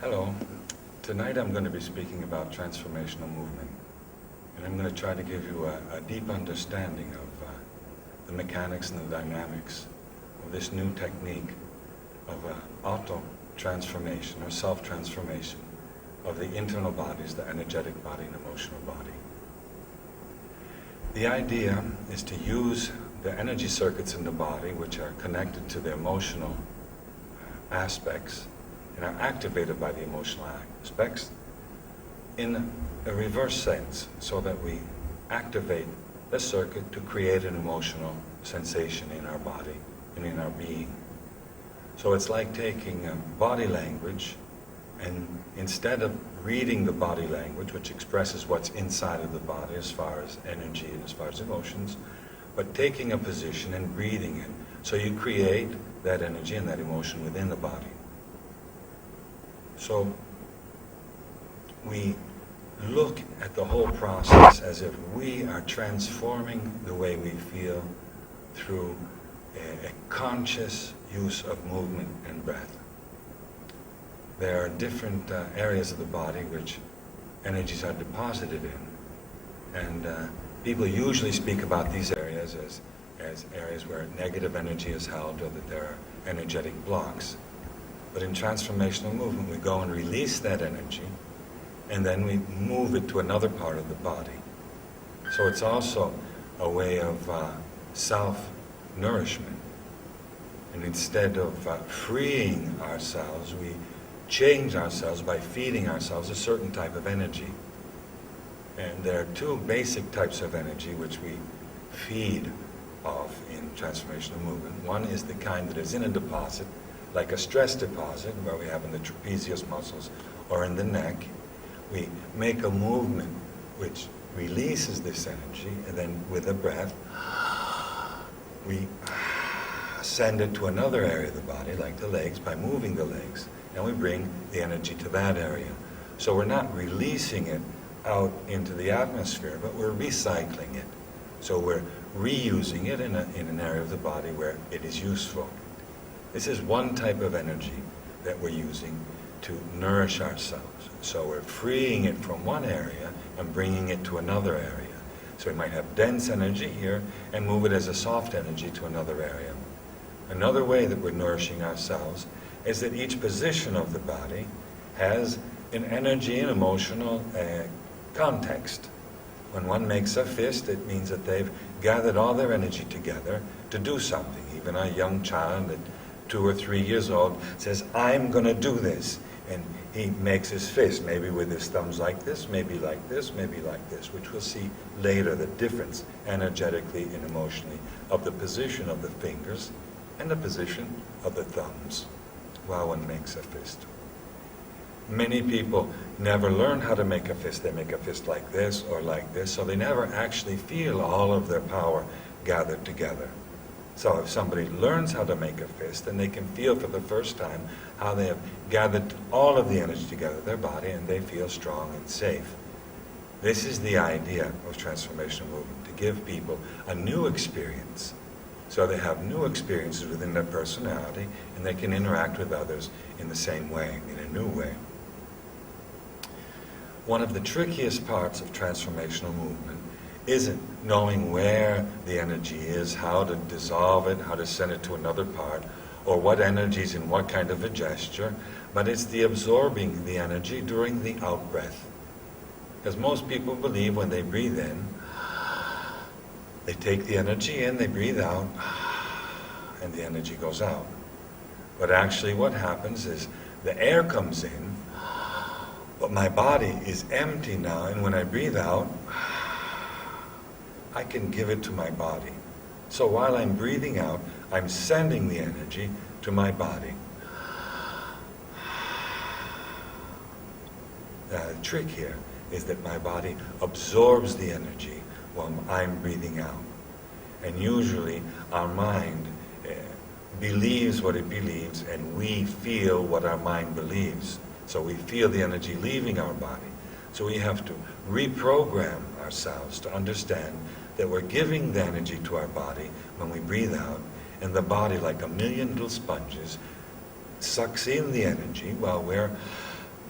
Hello. Tonight I'm going to be speaking about transformational movement. And I'm going to try to give you a deep understanding of the mechanics and the dynamics of this new technique of auto-transformation or self-transformation of the internal bodies, the energetic body and emotional body. The idea is to use the energy circuits in the body, which are connected to the emotional aspects and are activated by the emotional aspects, in a reverse sense, so that we activate the circuit to create an emotional sensation in our body and in our being. So it's like taking body language, and instead of reading the body language, which expresses what's inside of the body as far as energy and as far as emotions, but taking a position and breathing it. So you create that energy and that emotion within the body. So we look at the whole process as if we are transforming the way we feel through a conscious use of movement and breath. There are different areas of the body which energies are deposited in, and people usually speak about these areas as areas where negative energy is held or that there are energetic blocks. But in transformational movement, we go and release that energy, and then we move it to another part of the body. So it's also a way of self-nourishment. And instead of freeing ourselves, we change ourselves by feeding ourselves a certain type of energy. And there are two basic types of energy which we feed off in transformational movement. One is the kind that is in a deposit, like a stress deposit, where we have in the trapezius muscles or in the neck. We make a movement which releases this energy, and then with a breath, we send it to another area of the body, like the legs, by moving the legs, and we bring the energy to that area. So we're not releasing it out into the atmosphere, but we're recycling it. So we're reusing it in an area of the body where it is useful. This is one type of energy that we're using to nourish ourselves. So we're freeing it from one area and bringing it to another area. So we might have dense energy here and move it as a soft energy to another area. Another way that we're nourishing ourselves is that each position of the body has an energy and emotional context. When one makes a fist, it means that they've gathered all their energy together to do something. Even a young child at 2 or 3 years old says, "I'm going to do this." And he makes his fist, maybe with his thumbs like this, maybe like this, maybe like this, which we'll see later, the difference energetically and emotionally of the position of the fingers and the position of the thumbs while one makes a fist. Many people never learn how to make a fist. They make a fist like this or like this, so they never actually feel all of their power gathered together. So if somebody learns how to make a fist, then they can feel for the first time how they have gathered all of the energy together in their body, and they feel strong and safe. This is the idea of transformational movement, to give people a new experience. So they have new experiences within their personality, and they can interact with others in the same way, in a new way. One of the trickiest parts of transformational movement isn't knowing where the energy is, how to dissolve it, how to send it to another part, or what energy is in what kind of a gesture, but it's the absorbing the energy during the out-breath. Because most people believe when they breathe in, they take the energy in, they breathe out, and the energy goes out. But actually what happens is the air comes in, but my body is empty now, and when I breathe out, I can give it to my body. So while I'm breathing out, I'm sending the energy to my body. The trick here is that my body absorbs the energy while I'm breathing out. And usually our mind believes what it believes, and we feel what our mind believes. So we feel the energy leaving our body. So we have to reprogram ourselves to understand that we're giving the energy to our body when we breathe out, and the body, like a million little sponges, sucks in the energy while we're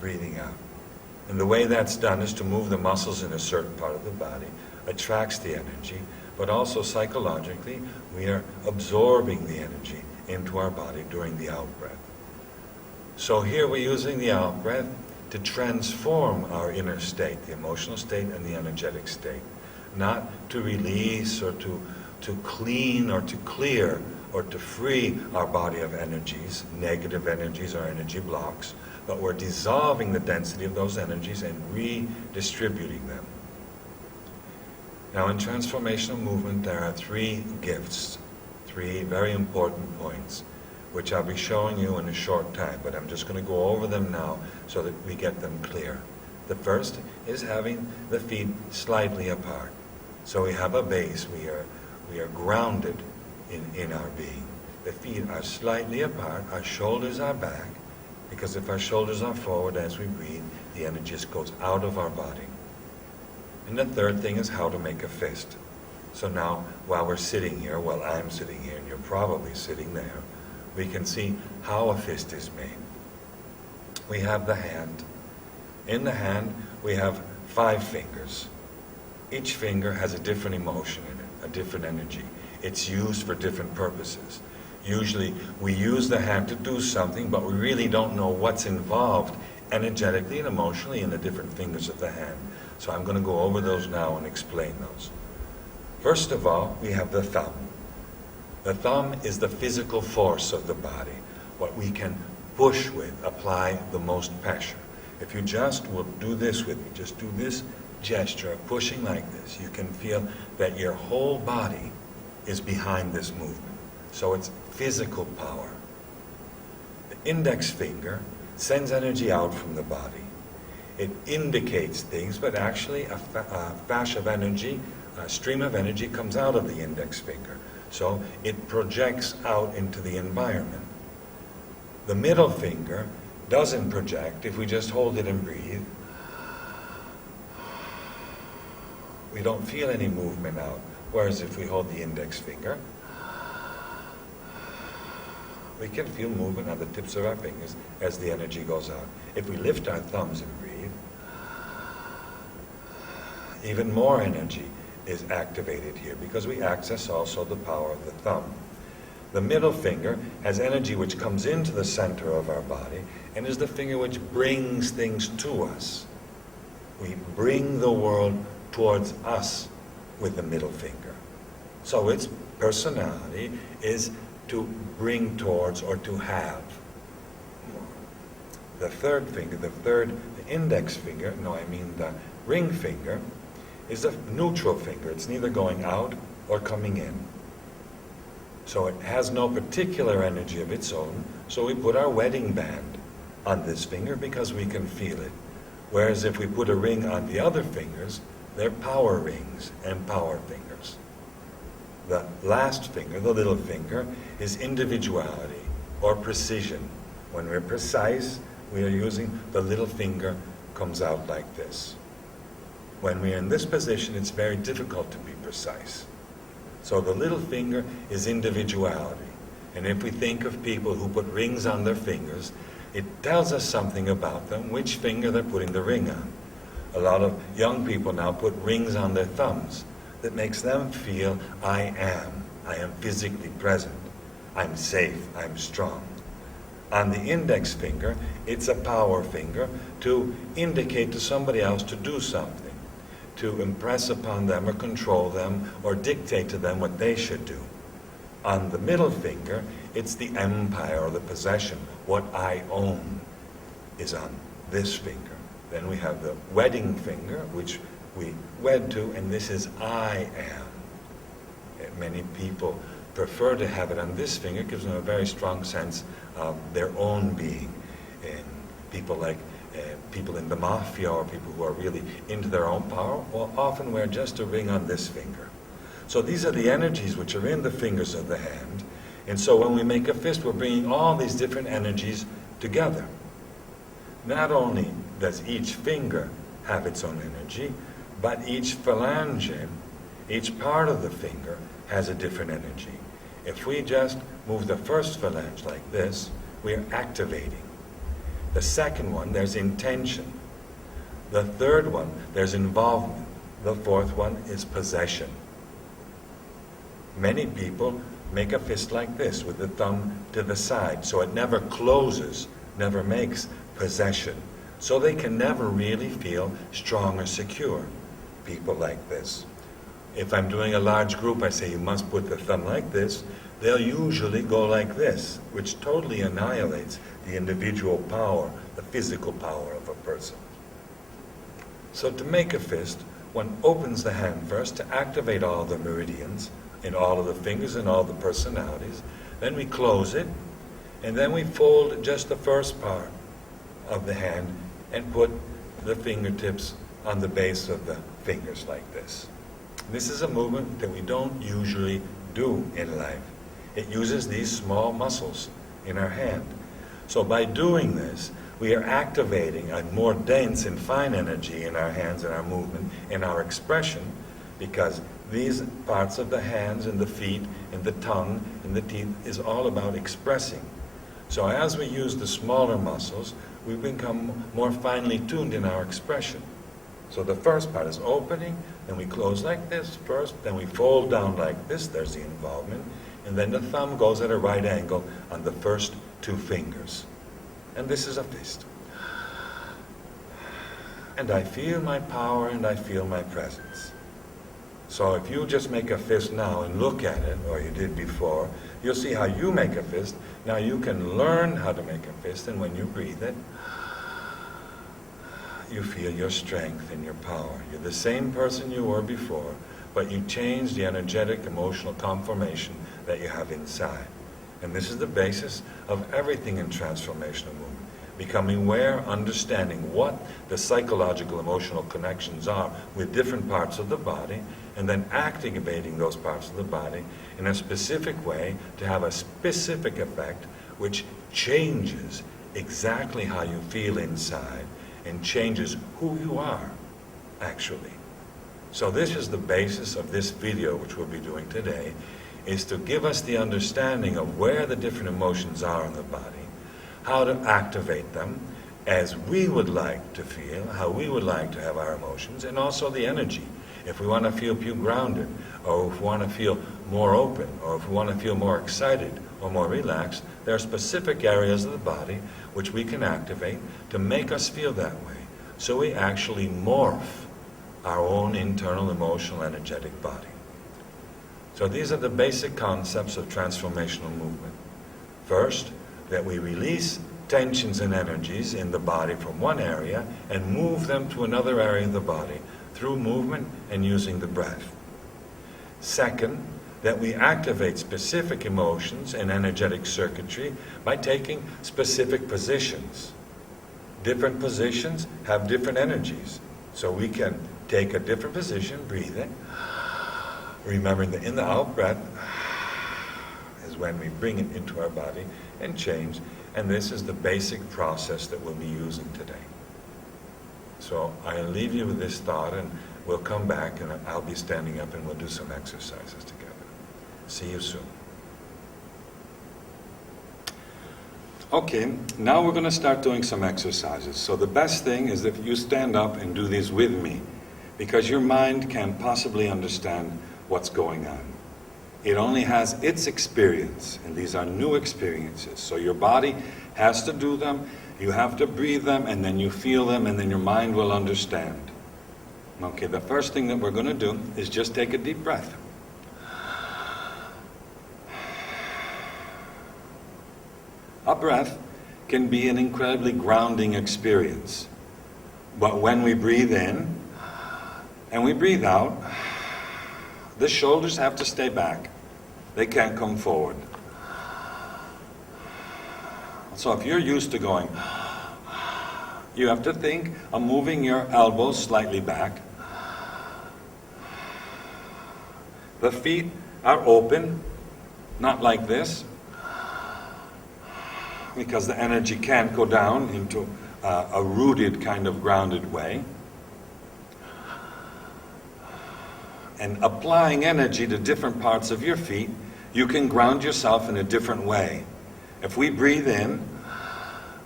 breathing out. And the way that's done is to move the muscles in a certain part of the body, attracts the energy, but also psychologically, we are absorbing the energy into our body during the out-breath. So here we're using the out-breath to transform our inner state, the emotional state and the energetic state, not to release or to clean or to clear or to free our body of energies, negative energies or energy blocks, but we're dissolving the density of those energies and redistributing them. Now in transformational movement there are three gifts, three very important points, which I'll be showing you in a short time, but I'm just going to go over them now so that we get them clear. The first is having the feet slightly apart. So we have a base, we are grounded in our being. The feet are slightly apart, our shoulders are back, because if our shoulders are forward as we breathe, the energy just goes out of our body. And the third thing is how to make a fist. So now, while we're sitting here, while I'm sitting here, and you're probably sitting there, we can see how a fist is made. We have the hand. In the hand, we have 5 fingers. Each finger has a different emotion in it, a different energy. It's used for different purposes. Usually, we use the hand to do something, but we really don't know what's involved energetically and emotionally in the different fingers of the hand. So I'm going to go over those now and explain those. First of all, we have the thumb. The thumb is the physical force of the body, what we can push with, apply the most pressure. If you just will do this with me, just do this gesture of pushing like this, you can feel that your whole body is behind this movement. So it's physical power. The index finger sends energy out from the body. It indicates things, but actually a flash of energy, a stream of energy comes out of the index finger. So it projects out into the environment. The middle finger doesn't project. If we just hold it and breathe, we don't feel any movement out. Whereas if we hold the index finger, we can feel movement on the tips of our fingers as the energy goes out. If we lift our thumbs and breathe, even more energy is activated here because we access also the power of the thumb. The middle finger has energy which comes into the center of our body and is the finger which brings things to us. We bring the world towards us with the middle finger. So its personality is to bring towards or to have. The third finger, the index finger, the ring finger, is a neutral finger. It's neither going out or coming in. So it has no particular energy of its own, so we put our wedding band on this finger because we can feel it. Whereas if we put a ring on the other fingers, they're power rings and power fingers. The last finger, the little finger, is individuality or precision. When we're precise, we are using the little finger comes out like this. When we're in this position, it's very difficult to be precise. So the little finger is individuality. And if we think of people who put rings on their fingers, it tells us something about them, which finger they're putting the ring on. A lot of young people now put rings on their thumbs. That makes them feel, I am physically present, I'm safe, I'm strong. On the index finger, it's a power finger to indicate to somebody else to do something, to impress upon them or control them or dictate to them what they should do. On the middle finger, it's the empire or the possession. What I own is on this finger. Then we have the wedding finger, which we wed to, and this is I am. And many people prefer to have it on this finger. It gives them a very strong sense of their own being. And people like people in the mafia or people who are really into their own power will often wear just a ring on this finger. So these are the energies which are in the fingers of the hand. And so when we make a fist, we're bringing all these different energies together. Not only does each finger have its own energy, but each phalange, each part of the finger, has a different energy. If we just move the first phalange like this, we are activating. The second one, there's intention. The third one, there's involvement. The fourth one is possession. Many people make a fist like this with the thumb to the side, so it never closes, never makes possession. So they can never really feel strong or secure. People like this. If I'm doing a large group, I say you must put the thumb like this. They'll usually go like this, which totally annihilates the individual power, the physical power of a person. So to make a fist, one opens the hand first to activate all the meridians in all of the fingers and all the personalities. Then we close it, and then we fold just the first part of the hand and put the fingertips on the base of the fingers like this. This is a movement that we don't usually do in life. It uses these small muscles in our hand. So by doing this, we are activating a more dense and fine energy in our hands and our movement and our expression, because these parts of the hands and the feet and the tongue and the teeth is all about expressing. So as we use the smaller muscles, we become more finely tuned in our expression. So the first part is opening, then we close like this first, then we fold down like this, there's the involvement, and then the thumb goes at a right angle on the first two fingers. And this is a fist. And I feel my power and I feel my presence. So if you just make a fist now and look at it, or you did before, you'll see how you make a fist. Now you can learn how to make a fist, and when you breathe it, you feel your strength and your power. You're the same person you were before, but you change the energetic, emotional conformation that you have inside. And this is the basis of everything in transformational movement. Becoming aware, understanding what the psychological, emotional connections are with different parts of the body, and then activating those parts of the body in a specific way to have a specific effect which changes exactly how you feel inside and changes who you are, actually. So this is the basis of this video, which we'll be doing today, is to give us the understanding of where the different emotions are in the body, how to activate them as we would like to feel, how we would like to have our emotions, and also the energy. If we want to feel grounded, or if we want to feel more open, or if we want to feel more excited or more relaxed, there are specific areas of the body which we can activate to make us feel that way. So we actually morph our own internal, emotional, energetic body. So these are the basic concepts of transformational movement. First, that we release tensions and energies in the body from one area and move them to another area of the body through movement and using the breath. Second, that we activate specific emotions and energetic circuitry by taking specific positions. Different positions have different energies. So we can take a different position, breathe in, remembering that in the out breath is when we bring it into our body and change. And this is the basic process that we'll be using today. So I'll leave you with this thought, and we'll come back, and I'll be standing up and we'll do some exercises together. See you soon. Okay, now we're going to start doing some exercises. So the best thing is if you stand up and do these with me, because your mind can't possibly understand what's going on. It only has its experience, and these are new experiences. So your body has to do them, you have to breathe them, and then you feel them, and then your mind will understand. Okay, the first thing that we're going to do is just take a deep breath. A breath can be an incredibly grounding experience. But when we breathe in and we breathe out, the shoulders have to stay back. They can't come forward. So if you're used to going, you have to think of moving your elbows slightly back. The feet are open, not like this, because the energy can't go down into a rooted kind of grounded way. And applying energy to different parts of your feet, you can ground yourself in a different way. If we breathe in,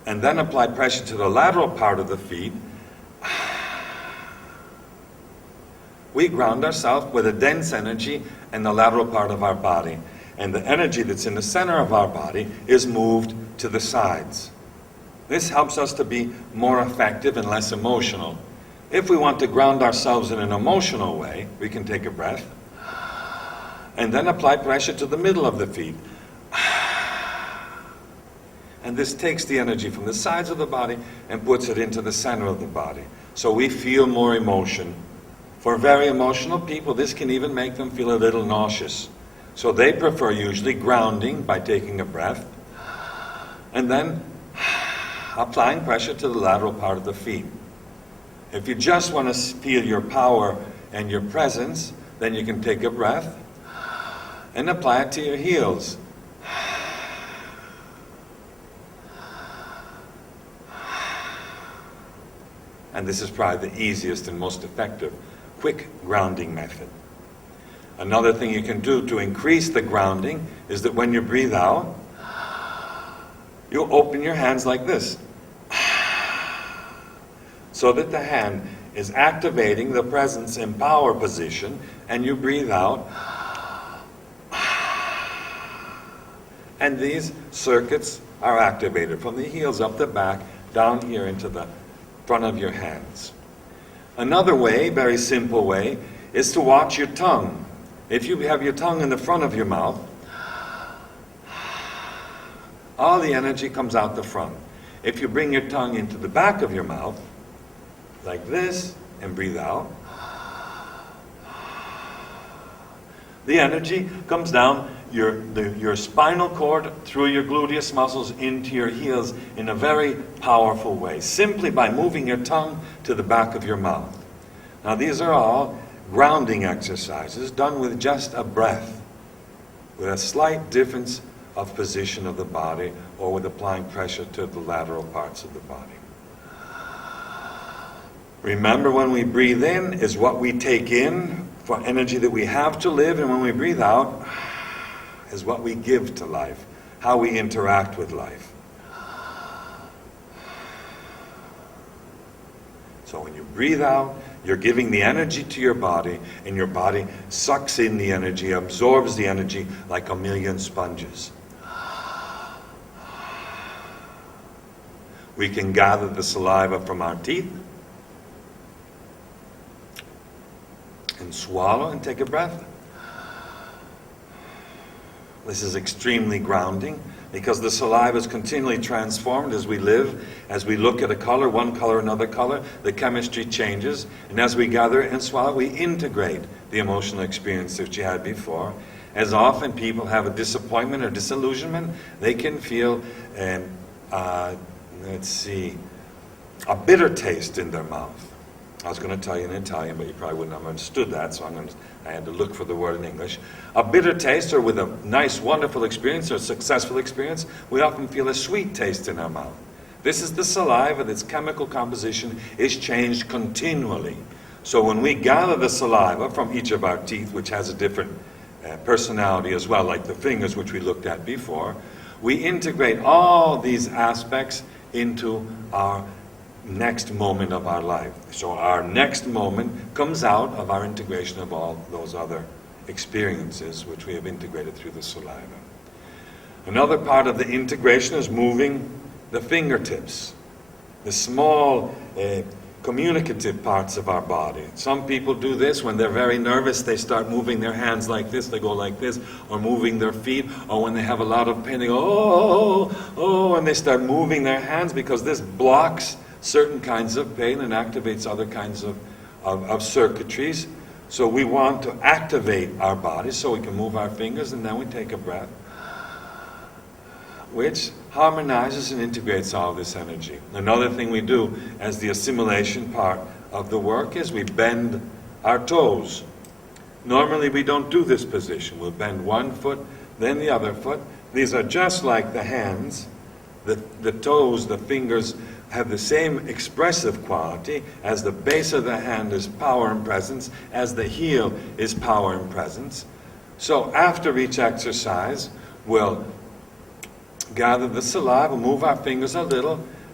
and then apply pressure to the lateral part of the feet, we ground ourselves with a dense energy in the lateral part of our body. And the energy that's in the center of our body is moved to the sides. This helps us to be more effective and less emotional. If we want to ground ourselves in an emotional way, we can take a breath and then apply pressure to the middle of the feet. And this takes the energy from the sides of the body and puts it into the center of the body. So we feel more emotion. For very emotional people, this can even make them feel a little nauseous. So they prefer usually grounding by taking a breath and then applying pressure to the lateral part of the feet. If you just want to feel your power and your presence, then you can take a breath and apply it to your heels. And this is probably the easiest and most effective quick grounding method. Another thing you can do to increase the grounding is that when you breathe out, you open your hands like this, so that the hand is activating the presence in power position, and you breathe out, and these circuits are activated from the heels up the back, down here into the front of your hands. Another way, very simple way, is to watch your tongue. If you have your tongue in the front of your mouth, all the energy comes out the front. If you bring your tongue into the back of your mouth, like this, and breathe out, the energy comes down your spinal cord through your gluteus muscles into your heels in a very powerful way, simply by moving your tongue to the back of your mouth. Now these are all grounding exercises done with just a breath, with a slight difference of position of the body, or with applying pressure to the lateral parts of the body. Remember, when we breathe in is what we take in for energy that we have to live, and when we breathe out is what we give to life, how we interact with life. So when you breathe out, you're giving the energy to your body, and your body sucks in the energy, absorbs the energy like a million sponges. We can gather the saliva from our teeth and swallow and take a breath. This is extremely grounding, because the saliva is continually transformed as we live. As we look at a color, one color, another color, the chemistry changes. And as we gather it and swallow, we integrate the emotional experience that you had before. As often people have a disappointment or disillusionment, they can feel a bitter taste in their mouth. I was going to tell you in Italian, but you probably wouldn't have understood that, so I had to look for the word in English. A bitter taste, or with a nice, wonderful experience or successful experience, we often feel a sweet taste in our mouth. This is the saliva that's chemical composition is changed continually. So when we gather the saliva from each of our teeth, which has a different personality as well, like the fingers, which we looked at before, we integrate all these aspects into our next moment of our life. So our next moment comes out of our integration of all those other experiences which we have integrated through the saliva. Another part of the integration is moving the fingertips, the small communicative parts of our body. Some people do this when they're very nervous. They start moving their hands like this, they go like this, or moving their feet, or when they have a lot of pain, they go, oh, and they start moving their hands, because this blocks certain kinds of pain and activates other kinds of circuitries. So we want to activate our bodies so we can move our fingers, and then we take a breath, which harmonizes and integrates all this energy. Another thing we do as the assimilation part of the work is we bend our toes. Normally we don't do this position. We'll bend one foot, then the other foot. These are just like the hands. The toes, the fingers, have the same expressive quality. As the base of the hand is power and presence, as the heel is power and presence. So after each exercise, we'll gather the saliva, move our fingers a little,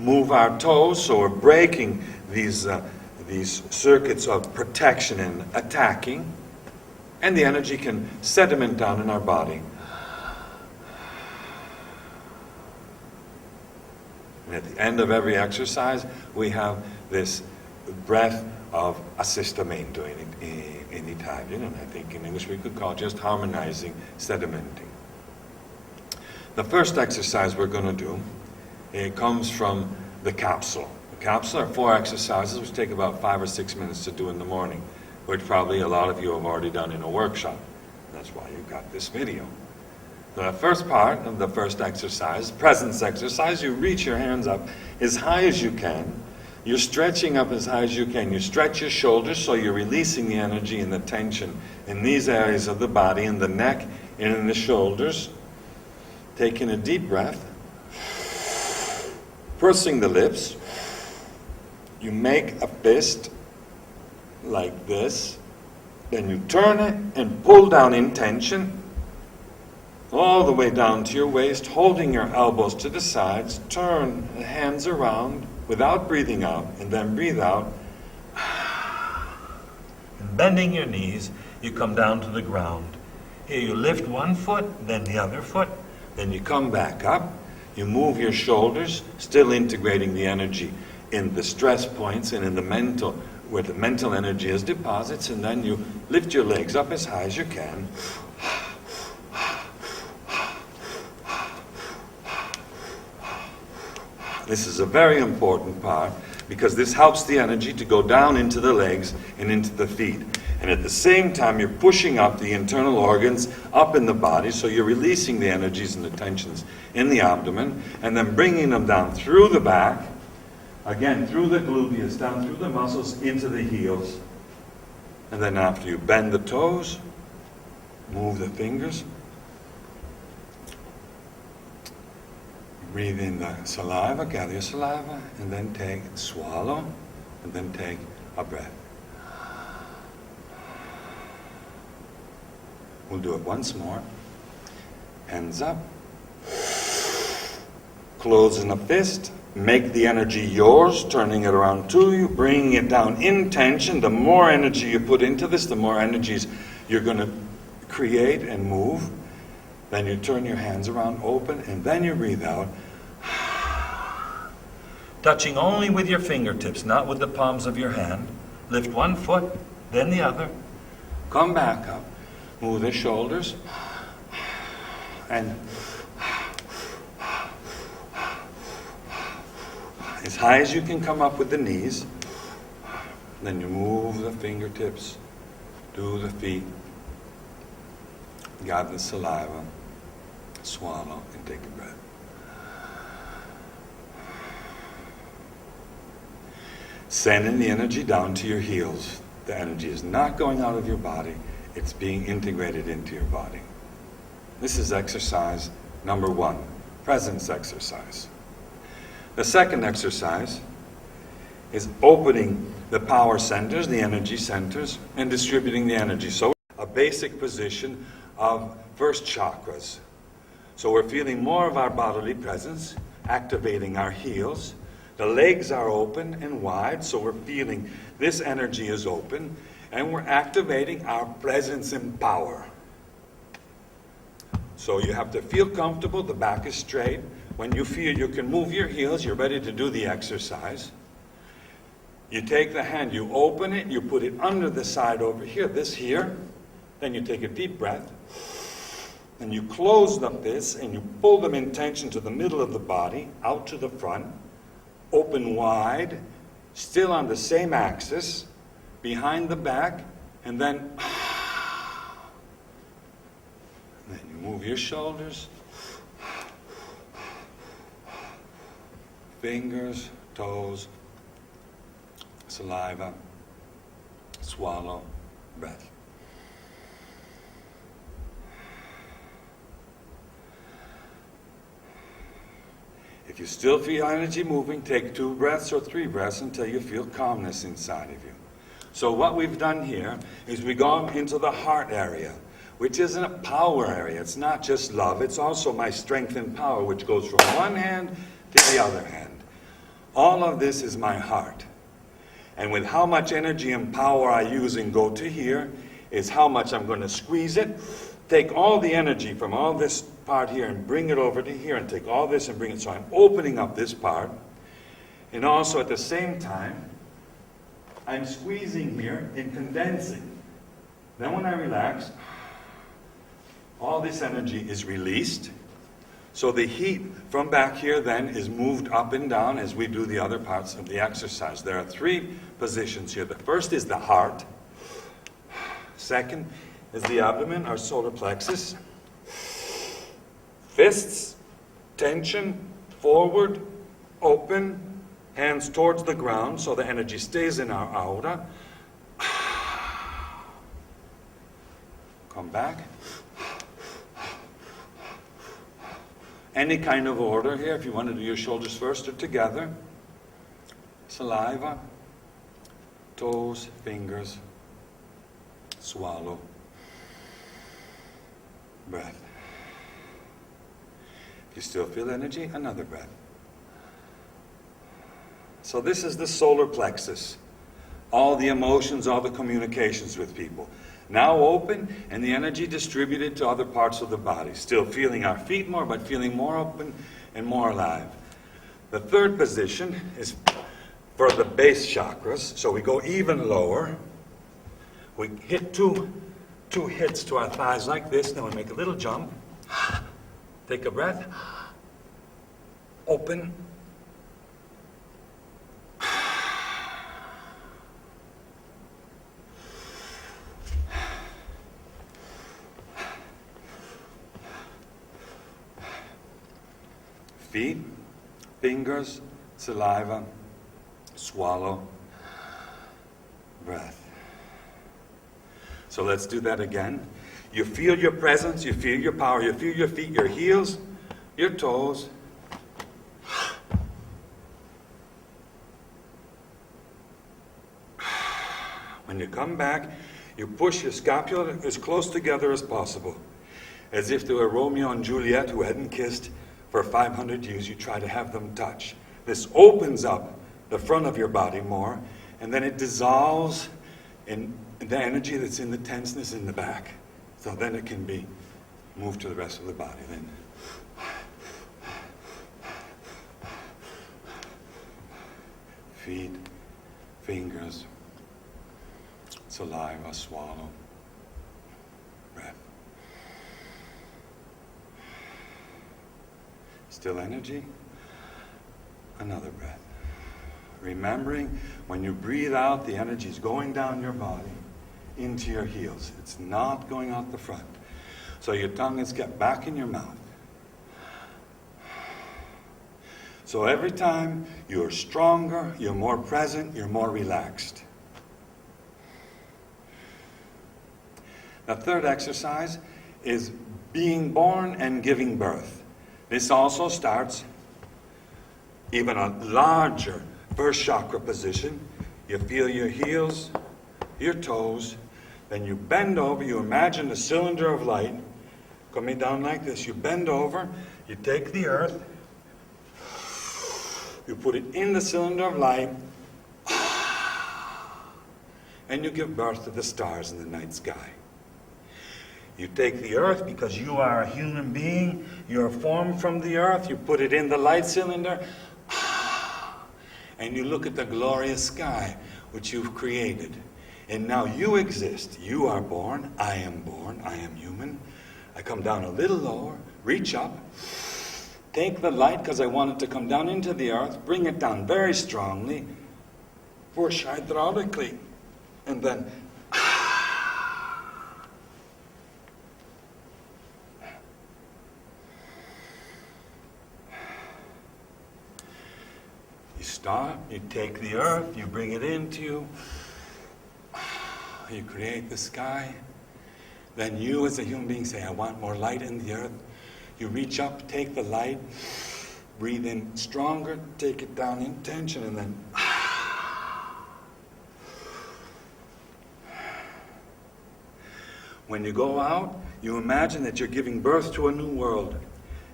move our toes, so we're breaking these circuits of protection and attacking, and the energy can sediment down in our body. And at the end of every exercise, we have this breath of assistamento in Italian, and I think in English we could call it just harmonizing, sedimenting. The first exercise we're going to do, it comes from the capsule. The capsule are 4 exercises which take about 5 or 6 minutes to do in the morning, which probably a lot of you have already done in a workshop. That's why you got this video. The first part of the first exercise, presence exercise, you reach your hands up as high as you can. You're stretching up as high as you can. You stretch your shoulders so you're releasing the energy and the tension in these areas of the body, in the neck and in the shoulders. Taking a deep breath. Pursing the lips. You make a fist like this. Then you turn it and pull down in tension all the way down to your waist, holding your elbows to the sides. Turn the hands around without breathing out, and then breathe out. And bending your knees, you come down to the ground. Here you lift one foot, then the other foot, then you come back up. You move your shoulders, still integrating the energy in the stress points and in the mental, where the mental energy is deposits, and then you lift your legs up as high as you can. This is a very important part because this helps the energy to go down into the legs and into the feet. And at the same time, you're pushing up the internal organs up in the body, so you're releasing the energies and the tensions in the abdomen, and then bringing them down through the back, again through the gluteus, down through the muscles, into the heels. And then after you bend the toes, move the fingers, breathe in the saliva, gather your saliva, and then swallow, and then take a breath. We'll do it once more. Hands up. Close in a fist. Make the energy yours, turning it around to you, bringing it down in tension. The more energy you put into this, the more energies you're going to create and move. Then you turn your hands around, open, and then you breathe out. Touching only with your fingertips, not with the palms of your hand. Lift one foot, then the other. Come back up. Move the shoulders. And as high as you can come up with the knees. Then you move the fingertips, do the feet. Gather the saliva, swallow, and take a breath. Sending the energy down to your heels. The energy is not going out of your body, it's being integrated into your body. This is exercise number 1, presence exercise. The second exercise is opening the power centers, the energy centers, and distributing the energy. So a basic position of first chakras. So we're feeling more of our bodily presence, activating our heels. The legs are open and wide, so we're feeling this energy is open, and we're activating our presence and power. So you have to feel comfortable, the back is straight. When you feel you can move your heels, you're ready to do the exercise. You take the hand, you open it, you put it under the side over here, this here. Then you take a deep breath. And you close the fists and you pull them in tension to the middle of the body, out to the front. Open wide, still on the same axis, behind the back, and then you move your shoulders, fingers, toes, saliva, swallow, breath. If you still feel energy moving, take 2 breaths or 3 breaths until you feel calmness inside of you. So what we've done here is we've gone into the heart area, which isn't a power area. It's not just love. It's also my strength and power, which goes from one hand to the other hand. All of this is my heart. And with how much energy and power I use and go to here is how much I'm going to squeeze it, take all the energy from all this part here and bring it over to here, and take all this and bring it. So I'm opening up this part. And also at the same time, I'm squeezing here and condensing. Then when I relax, all this energy is released. So the heat from back here then is moved up and down as we do the other parts of the exercise. There are 3 positions here. The first is the heart. Second is the abdomen, our solar plexus. Fists, tension, forward, open, hands towards the ground so the energy stays in our aura. Come back. Any kind of order here, if you want to do your shoulders first or together. Saliva, toes, fingers, swallow, breath. If you still feel energy, another breath. So this is the solar plexus. All the emotions, all the communications with people. Now open, and the energy distributed to other parts of the body. Still feeling our feet more, but feeling more open and more alive. The third position is for the base chakras. So we go even lower. We hit two hits to our thighs like this. Then we make a little jump. Take a breath. Open. Feet, fingers, saliva, swallow, breath. So let's do that again. You feel your presence, you feel your power, you feel your feet, your heels, your toes. When you come back, you push your scapula as close together as possible. As if they were Romeo and Juliet who hadn't kissed for 500 years. You try to have them touch. This opens up the front of your body more, and then it dissolves in the energy that's in the tenseness in the back. So then it can be moved to the rest of the body. Then feet, fingers, saliva, swallow, breath. Still energy, another breath. Remembering when you breathe out, the energy is going down your body into your heels. It's not going out the front. So your tongue is kept back in your mouth. So every time you're stronger, you're more present, you're more relaxed. The third exercise is being born and giving birth. This also starts even a larger first chakra position. You feel your heels, your toes, then you bend over, you imagine a cylinder of light coming down like this. You bend over, you take the earth, you put it in the cylinder of light, and you give birth to the stars in the night sky. You take the earth because you are a human being, you're formed from the earth, you put it in the light cylinder, and you look at the glorious sky which you've created. And now you exist. You are born, I am human. I come down a little lower, reach up, take the light because I want it to come down into the earth, bring it down very strongly, push hydraulically, and then you start, you take the earth, you bring it into you, you create the sky. Then you as a human being say, I want more light in the earth. You reach up, take the light, breathe in stronger, take it down in tension, and then when you go out, you imagine that you're giving birth to a new world.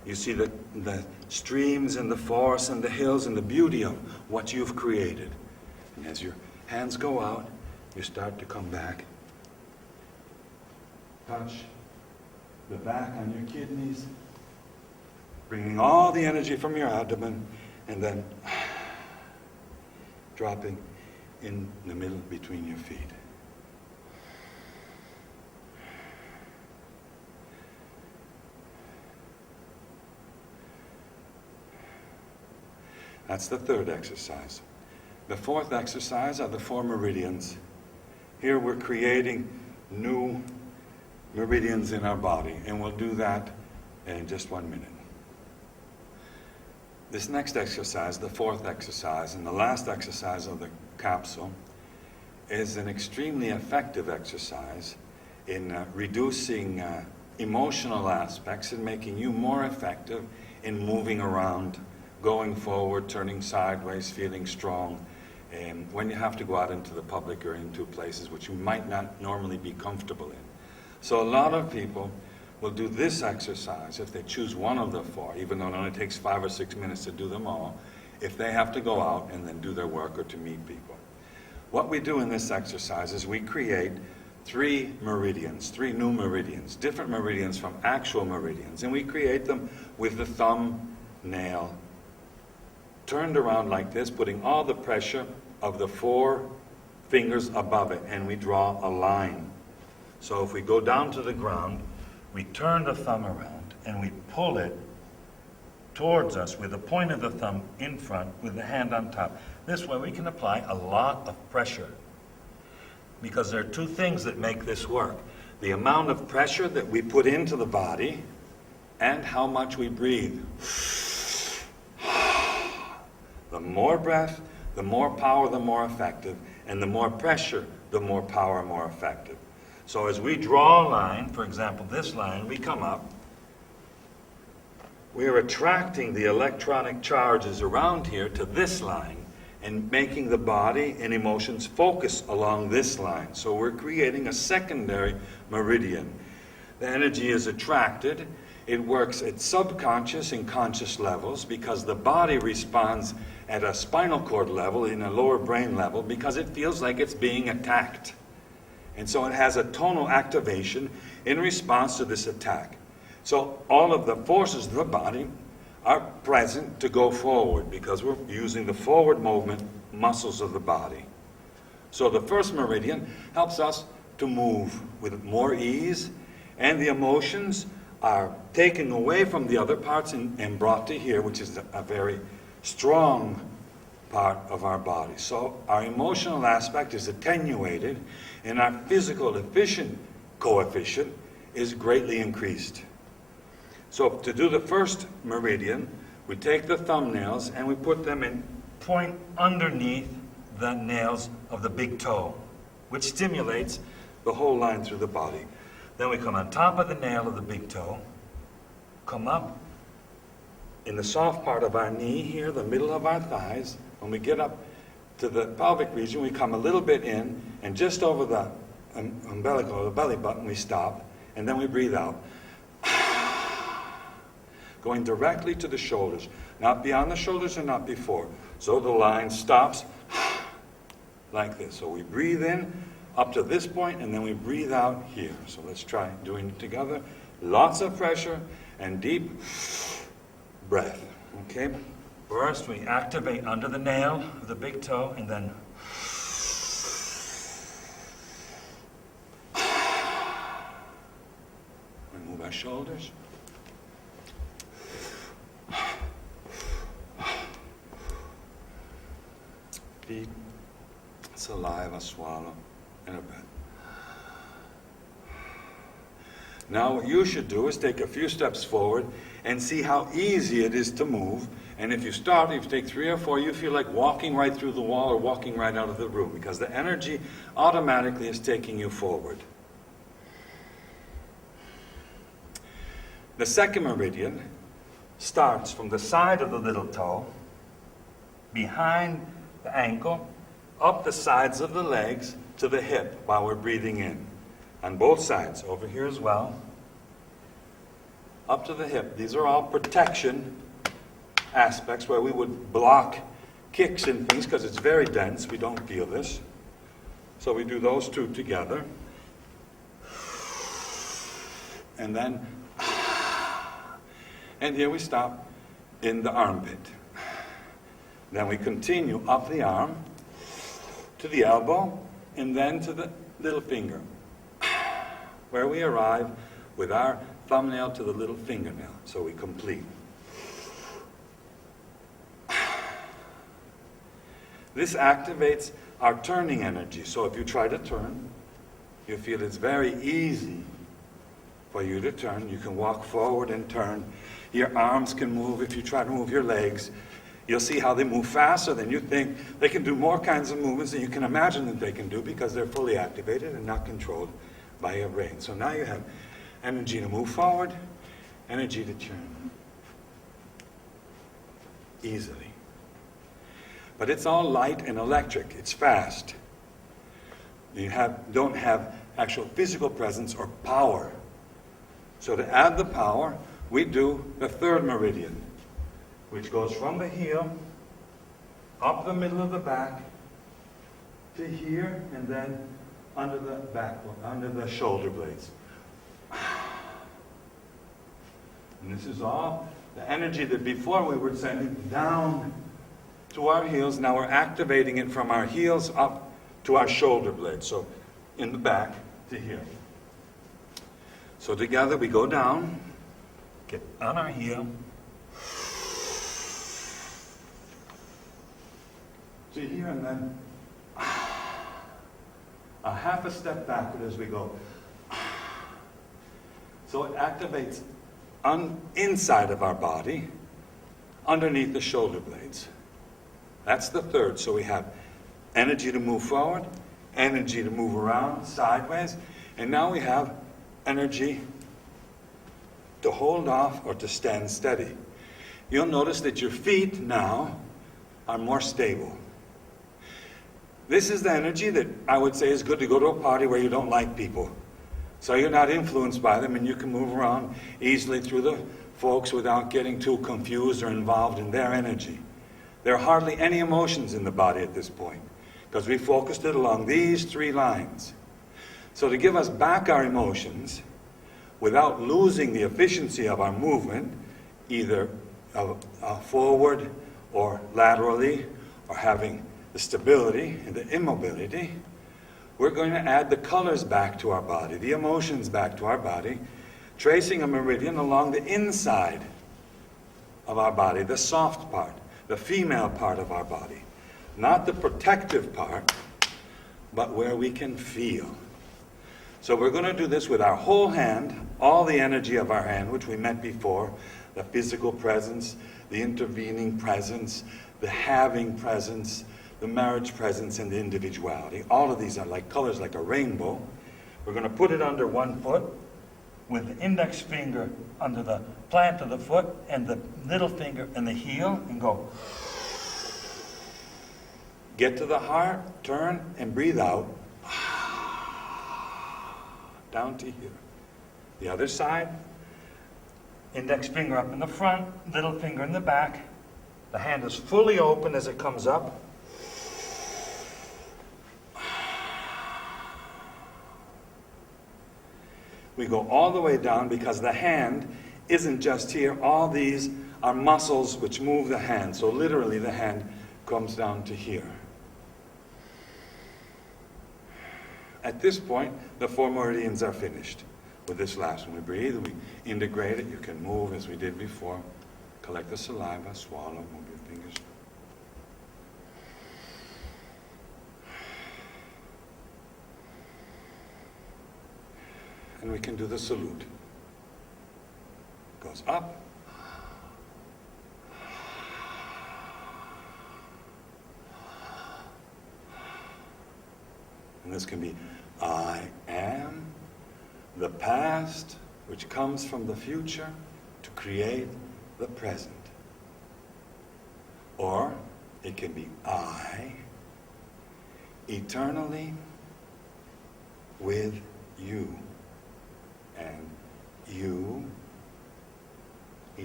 You see the streams and the forests and the hills and the beauty of what you've created. And as your hands go out, you start to come back. Touch the back on your kidneys, bringing all the energy from your abdomen, and then dropping in the middle between your feet. That's the third exercise. The fourth exercise are the 4 meridians. Here we're creating new meridians in our body, and we'll do that in just 1 minute. This next exercise, the fourth exercise, and the last exercise of the capsule, is an extremely effective exercise in reducing emotional aspects and making you more effective in moving around, going forward, turning sideways, feeling strong, and when you have to go out into the public or into places which you might not normally be comfortable in. So a lot of people will do this exercise if they choose one of the 4, even though it only takes 5 or 6 minutes to do them all, if they have to go out and then do their work or to meet people. What we do in this exercise is we create 3 meridians, 3 new meridians, different meridians from actual meridians, and we create them with the thumb nail turned around like this, putting all the pressure of the 4 fingers above it, and we draw a line. So if we go down to the ground, we turn the thumb around and we pull it towards us with the point of the thumb in front with the hand on top. This way we can apply a lot of pressure, because there are 2 things that make this work: the amount of pressure that we put into the body and how much we breathe. The more breath, the more power, the more effective, and the more pressure, the more power, more effective. So as we draw a line, for example, this line, we come up, we are attracting the electronic charges around here to this line and making the body and emotions focus along this line. So we're creating a secondary meridian. The energy is attracted. It works at subconscious and conscious levels because the body responds at a spinal cord level, in a lower brain level, because it feels like it's being attacked. And so it has a tonal activation in response to this attack. So all of the forces of the body are present to go forward because we're using the forward movement muscles of the body. So the first meridian helps us to move with more ease, and the emotions are taken away from the other parts and brought to here, which is a very strong part of our body. So our emotional aspect is attenuated, and our physical efficient coefficient is greatly increased. So to do the first meridian, we take the thumbnails and we put them in point underneath the nails of the big toe, which stimulates the whole line through the body. Then we come on top of the nail of the big toe, come up in the soft part of our knee here, the middle of our thighs. When we get up to the pelvic region, we come a little bit in, and just over the umbilical, the belly button, we stop, and then we breathe out. Going directly to the shoulders, not beyond the shoulders and not before. So the line stops like this. So we breathe in up to this point, and then we breathe out here. So let's try doing it together. Lots of pressure and deep breath. Okay? First, we activate under the nail of the big toe, and then we move our shoulders. Feet, saliva, swallow, and a breath. Now what you should do is take a few steps forward and see how easy it is to move. And if you start, if you take 3 or 4, you feel like walking right through the wall or walking right out of the room, because the energy automatically is taking you forward. The second meridian starts from the side of the little toe, behind the ankle, up the sides of the legs to the hip while we're breathing in. On both sides, over here as well. up to the hip. These are all protection aspects where we would block kicks and things because it's very dense. We don't feel this. So we do those two together. And then, and here we stop in the armpit. Then we continue up the arm to the elbow and then to the little finger, where we arrive with our thumbnail to the little fingernail. So we complete. This activates our turning energy. So if you try to turn, you feel it's very easy for you to turn. You can walk forward and turn. Your arms can move. If you try to move your legs, you'll see how they move faster than you think. They can do more kinds of movements than you can imagine that they can do because they're fully activated and not controlled by your brain. So now you have energy to move forward, energy to turn easily. But it's all light and electric. It's fast. You don't have actual physical presence or power. So to add the power, we do the third meridian, which goes from the heel up the middle of the back to here, and then under the backbone, under the shoulder blades. And this is all the energy that before we were sending down to our heels. Now we're activating it from our heels up to our shoulder blades. So in the back to here. So together we go down, get on our heel, to here, and then a half a step backward as we go. So it activates inside of our body, underneath the shoulder blades. That's the third. So we have energy to move forward, energy to move around sideways, and now we have energy to hold off or to stand steady. You'll notice that your feet now are more stable. This is the energy that I would say is good to go to a party where you don't like people. So you're not influenced by them and you can move around easily through the folks without getting too confused or involved in their energy. There are hardly any emotions in the body at this point because we focused it along these three lines. So to give us back our emotions without losing the efficiency of our movement, either forward or laterally, or having the stability and the immobility, we're going to add the colors back to our body, the emotions back to our body, tracing a meridian along the inside of our body, the soft part, the female part of our body. Not the protective part, but where we can feel. So we're going to do this with our whole hand, all the energy of our hand, which we met before, the physical presence, the intervening presence, the having presence, the marriage presence, and the individuality. All of these are like colors like a rainbow. We're going to put it under one foot with the index finger under the plant of the foot and the little finger in the heel and go. Get to the heart, turn, and breathe out. Down to here. The other side, index finger up in the front, little finger in the back. The hand is fully open as it comes up. We go all the way down because the hand isn't just here. All these are muscles which move the hand. So literally the hand comes down to here. At this point, the 4 meridians are finished. With this last one, we breathe, we integrate it. You can move as we did before. Collect the saliva, swallow, move your fingers. And we can do the salute. Goes up. And this can be, I am the past, which comes from the future to create the present. Or it can be, I, eternally with you. And you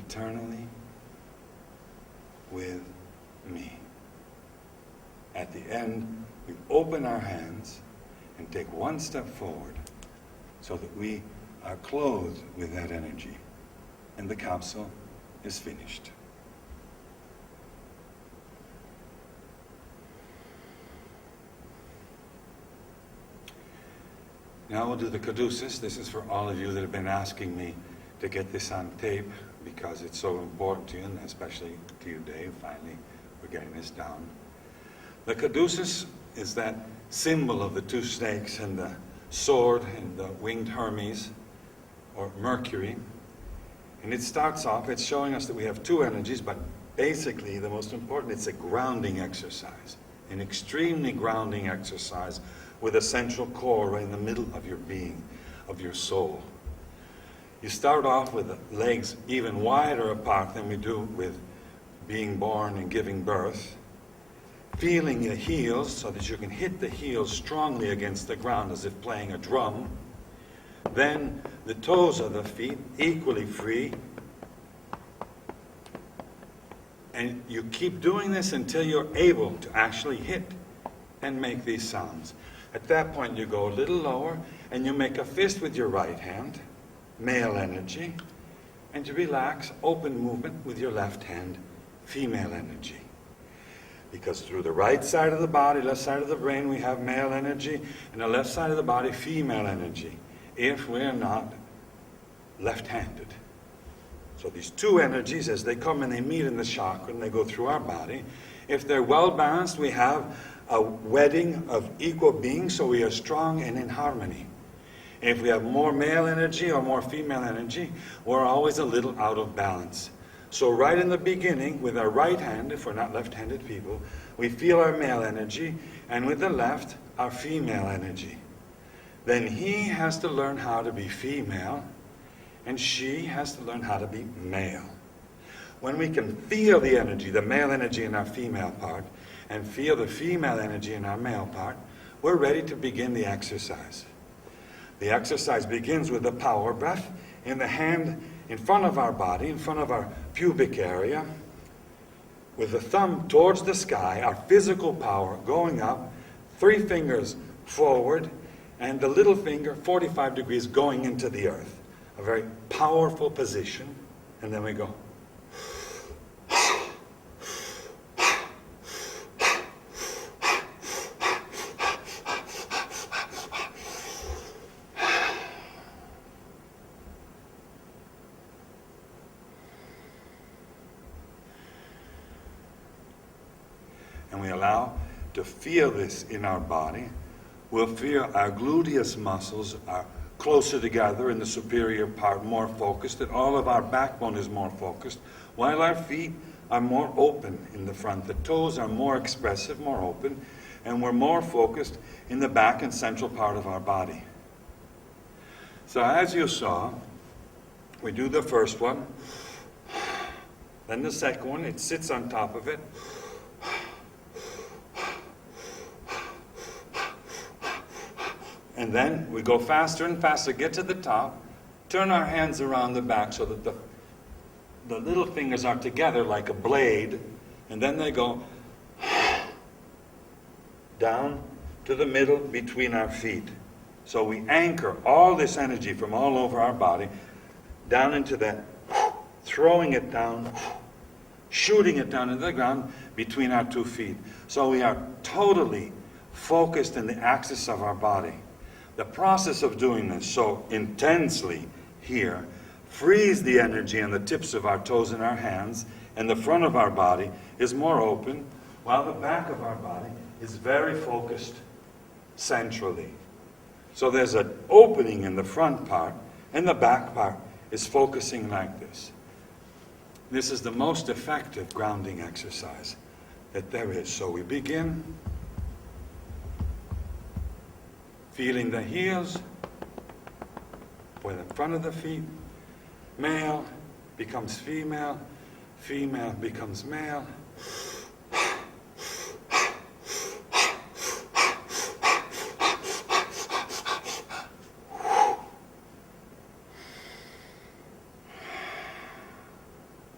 eternally with me. At the end, we open our hands and take one step forward so that we are clothed with that energy. And the capsule is finished. Now we'll do the caduceus. This is for all of you that have been asking me to get this on tape because it's so important to you, and especially to you, Dave. Finally, we're getting this down. The caduceus is that symbol of the two snakes and the sword and the winged Hermes, or Mercury. And it starts off, it's showing us that we have two energies, but basically the most important, it's a grounding exercise, an extremely grounding exercise with a central core right in the middle of your being, of your soul. You start off with the legs even wider apart than we do with being born and giving birth, feeling the heels so that you can hit the heels strongly against the ground as if playing a drum. Then the toes of the feet equally free. And you keep doing this until you're able to actually hit and make these sounds. At that point you go a little lower and you make a fist with your right hand, male energy, and you relax, open movement with your left hand, female energy. Because through the right side of the body, left side of the brain, we have male energy, and the left side of the body, female energy, if we're not left-handed. So these two energies, as they come and they meet in the chakra and they go through our body, if they're well balanced, we have a wedding of equal beings, so we are strong and in harmony. And if we have more male energy or more female energy, we're always a little out of balance. So right in the beginning, with our right hand, if we're not left-handed people, we feel our male energy, and with the left, our female energy. Then he has to learn how to be female, and she has to learn how to be male. When we can feel the energy, the male energy in our female part, and feel the female energy in our male part, we're ready to begin the exercise. The exercise begins with the power breath in the hand in front of our body, in front of our pubic area, with the thumb towards the sky, our physical power going up, 3 fingers forward, and the little finger 45 degrees going into the earth. A very powerful position. And then we go. And we allow to feel this in our body. We'll feel our gluteus muscles are closer together in the superior part, more focused, and all of our backbone is more focused, while our feet are more open in the front. The toes are more expressive, more open, and we're more focused in the back and central part of our body. So as you saw, we do the first one, then the second one, it sits on top of it. And then we go faster and faster, get to the top, turn our hands around the back so that the little fingers are together like a blade, and then they go down to the middle between our feet. So we anchor all this energy from all over our body down into that, throwing it down, shooting it down into the ground between our 2 feet. So we are totally focused in the axis of our body. The process of doing this so intensely here frees the energy on the tips of our toes and our hands, and the front of our body is more open, while the back of our body is very focused centrally. So there's an opening in the front part, and the back part is focusing like this. This is the most effective grounding exercise that there is. So we begin feeling the heels for the front of the feet. Male becomes female, female becomes male.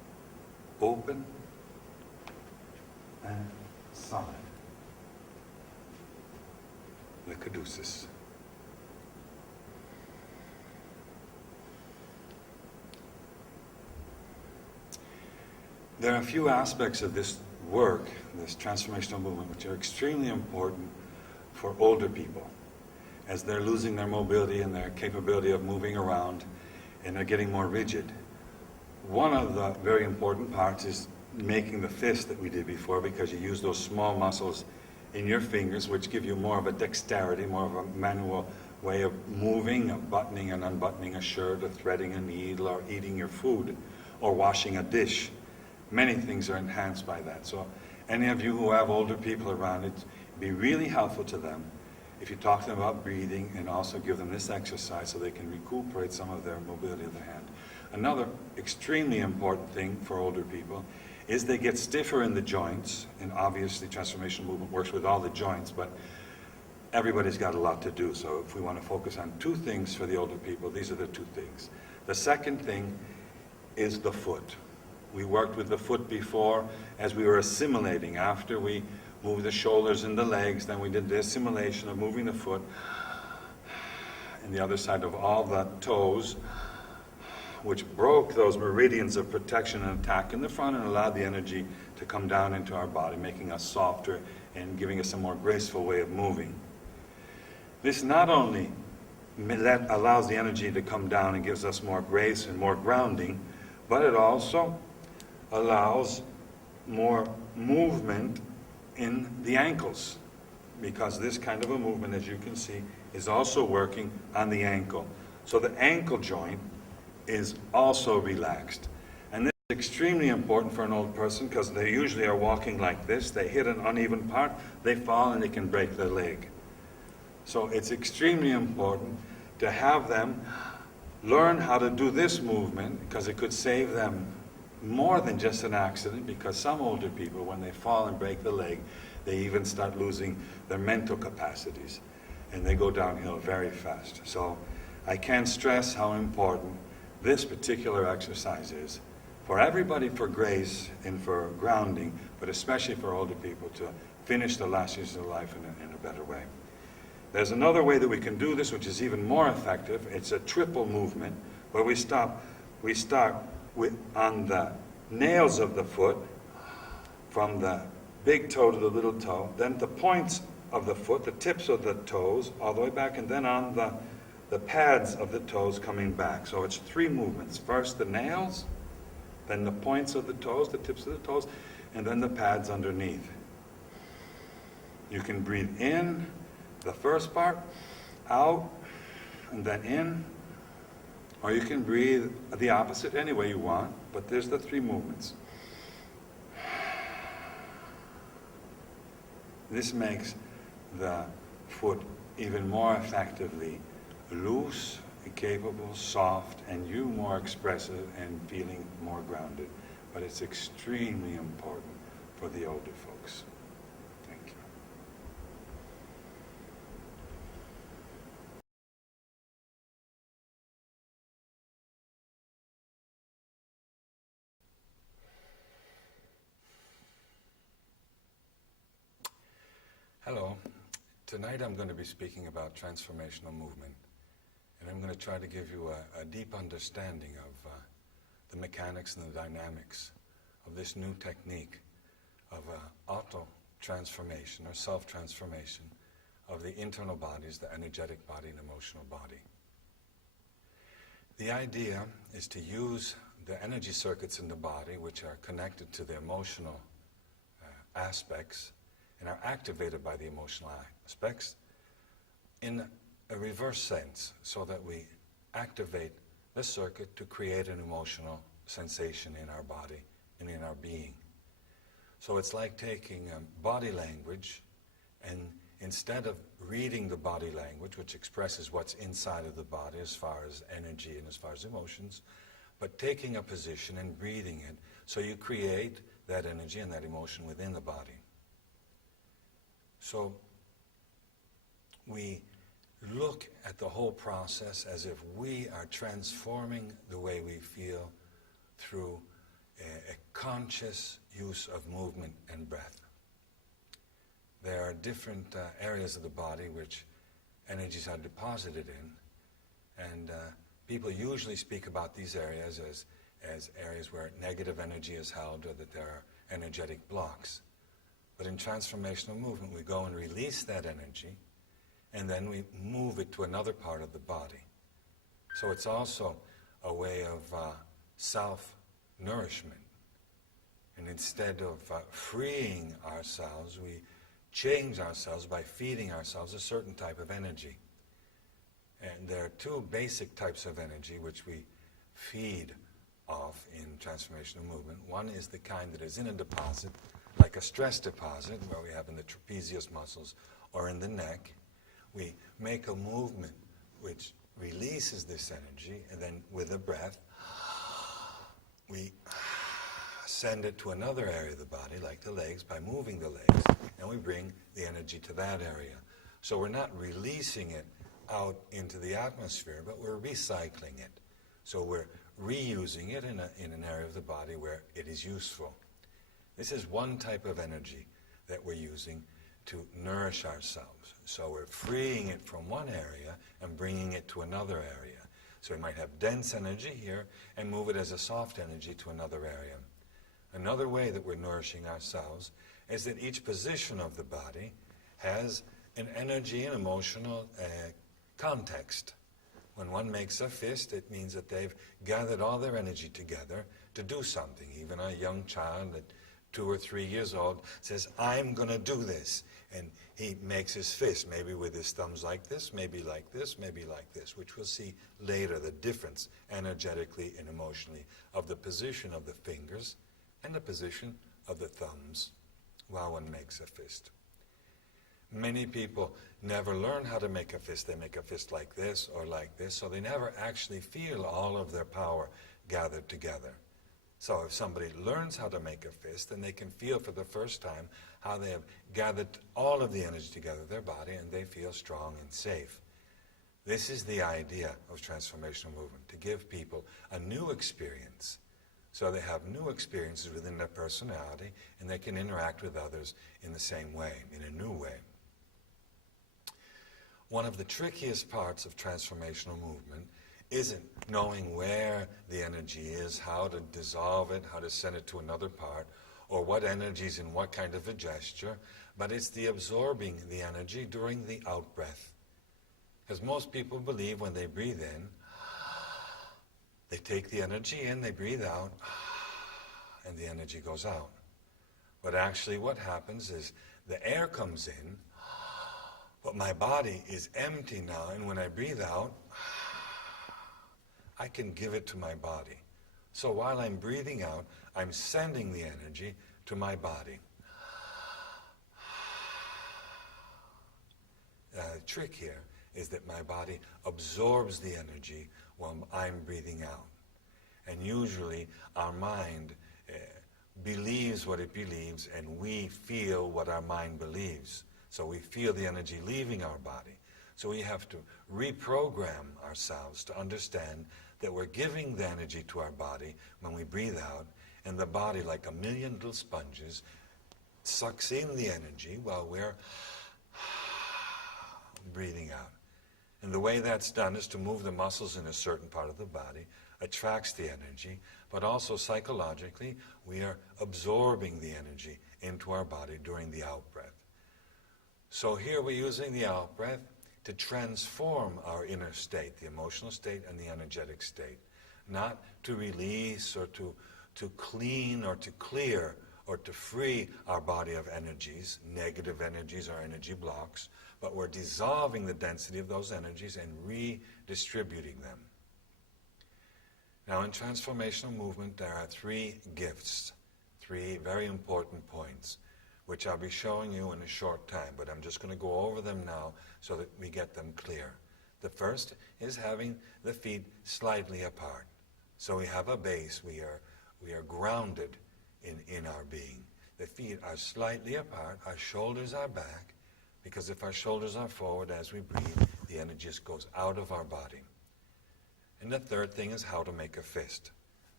open and solid. The caduceus. There are a few aspects of this work, this transformational movement, which are extremely important for older people as they're losing their mobility and their capability of moving around and they're getting more rigid. One of the very important parts is making the fist that we did before, because you use those small muscles in your fingers which give you more of a dexterity, more of a manual way of moving, of buttoning and unbuttoning a shirt, or threading a needle, or eating your food, or washing a dish. Many things are enhanced by that. So any of you who have older people around, it'd be really helpful to them if you talk to them about breathing and also give them this exercise so they can recuperate some of their mobility of the hand. Another extremely important thing for older people is they get stiffer in the joints, and obviously transformational movement works with all the joints, but everybody's got a lot to do. So if we want to focus on two things for the older people, these are the two things. The second thing is the foot. We worked with the foot before as we were assimilating. After we moved the shoulders and the legs, then we did the assimilation of moving the foot and the other side of all the toes, which broke those meridians of protection and attack in the front and allowed the energy to come down into our body, making us softer and giving us a more graceful way of moving. This not only allows the energy to come down and gives us more grace and more grounding, but it also allows more movement in the ankles, because this kind of a movement, as you can see, is also working on the ankle. So the ankle joint is also relaxed. And this is extremely important for an old person, because they usually are walking like this. They hit an uneven part, they fall, and they can break their leg. So it's extremely important to have them learn how to do this movement, because it could save them more than just an accident, because some older people, when they fall and break the leg, they even start losing their mental capacities, and they go downhill very fast. So I can't stress how important this particular exercise is for everybody, for grace and for grounding, but especially for older people to finish the last years of their life in a better way. There's another way that we can do this, which is even more effective. It's a triple movement, where we start on the nails of the foot, from the big toe to the little toe, then the points of the foot, the tips of the toes, all the way back, and then on the pads of the toes coming back. So it's three movements. First the nails, then the points of the toes, the tips of the toes, and then the pads underneath. You can breathe in the first part, out, and then in. Or you can breathe the opposite any way you want, but there's the three movements. This makes the foot even more effectively loose, capable, soft, and you more expressive and feeling more grounded. But it's extremely important for the older folks. Thank you. Hello. Tonight I'm going to be speaking about transformational movement, and I'm going to try to give you a deep understanding of the mechanics and the dynamics of this new technique of auto-transformation or self-transformation of the internal bodies, the energetic body and emotional body. The idea is to use the energy circuits in the body, which are connected to the emotional aspects and are activated by the emotional aspects, in a reverse sense, so that we activate the circuit to create an emotional sensation in our body and in our being. So it's like taking body language, and instead of reading the body language, which expresses what's inside of the body as far as energy and as far as emotions, but taking a position and breathing it, so you create that energy and that emotion within the body. So we look at the whole process as if we are transforming the way we feel through a conscious use of movement and breath. There are different areas of the body which energies are deposited in, and people usually speak about these areas as areas where negative energy is held or that there are energetic blocks. But in transformational movement, we go and release that energy, and then we move it to another part of the body. So it's also a way of self-nourishment. And instead of freeing ourselves, we change ourselves by feeding ourselves a certain type of energy. And there are two basic types of energy which we feed off in transformational movement. One is the kind that is in a deposit, like a stress deposit, where we have in the trapezius muscles or in the neck. We make a movement which releases this energy, and then with a breath, we send it to another area of the body, like the legs, by moving the legs, and we bring the energy to that area. So we're not releasing it out into the atmosphere, but we're recycling it. So we're reusing it in an area of the body where it is useful. This is one type of energy that we're using to nourish ourselves. So we're freeing it from one area and bringing it to another area. So we might have dense energy here and move it as a soft energy to another area. Another way that we're nourishing ourselves is that each position of the body has an energy and emotional context. When one makes a fist, it means that they've gathered all their energy together to do something. Even a young child at 2 or 3 years old says, I'm going to do this. And he makes his fist, maybe with his thumbs like this, maybe like this, maybe like this, which we'll see later, the difference energetically and emotionally of the position of the fingers and the position of the thumbs while one makes a fist. Many people never learn how to make a fist. They make a fist like this or like this, so they never actually feel all of their power gathered together. So if somebody learns how to make a fist, then they can feel for the first time how they have gathered all of the energy together in their body, and they feel strong and safe. This is the idea of transformational movement, to give people a new experience. So they have new experiences within their personality, and they can interact with others in the same way, in a new way. One of the trickiest parts of transformational movement isn't knowing where the energy is, how to dissolve it, how to send it to another part, or what energy is in what kind of a gesture, but it's the absorbing the energy during the out-breath. Because most people believe when they breathe in, they take the energy in, they breathe out, and the energy goes out. But actually what happens is the air comes in, but my body is empty now, and when I breathe out, I can give it to my body. So while I'm breathing out, I'm sending the energy to my body. The trick here is that my body absorbs the energy while I'm breathing out. And usually our mind believes what it believes, and we feel what our mind believes. So we feel the energy leaving our body. So we have to reprogram ourselves to understand that we're giving the energy to our body when we breathe out, and the body, like a million little sponges, sucks in the energy while we're breathing out. And the way that's done is to move the muscles in a certain part of the body, attracts the energy, but also psychologically we are absorbing the energy into our body during the out-breath. So here we're using the out-breath to transform our inner state, the emotional state and the energetic state, not to release or to clean or to clear or to free our body of energies, negative energies or energy blocks, but we're dissolving the density of those energies and redistributing them. Now in transformational movement there are 3 gifts, 3 very important points, which I'll be showing you in a short time, but I'm just going to go over them now so that we get them clear. The first is having the feet slightly apart. So we have a base, we are grounded in our being. The feet are slightly apart, our shoulders are back, because if our shoulders are forward as we breathe, the energy just goes out of our body. And the third thing is how to make a fist.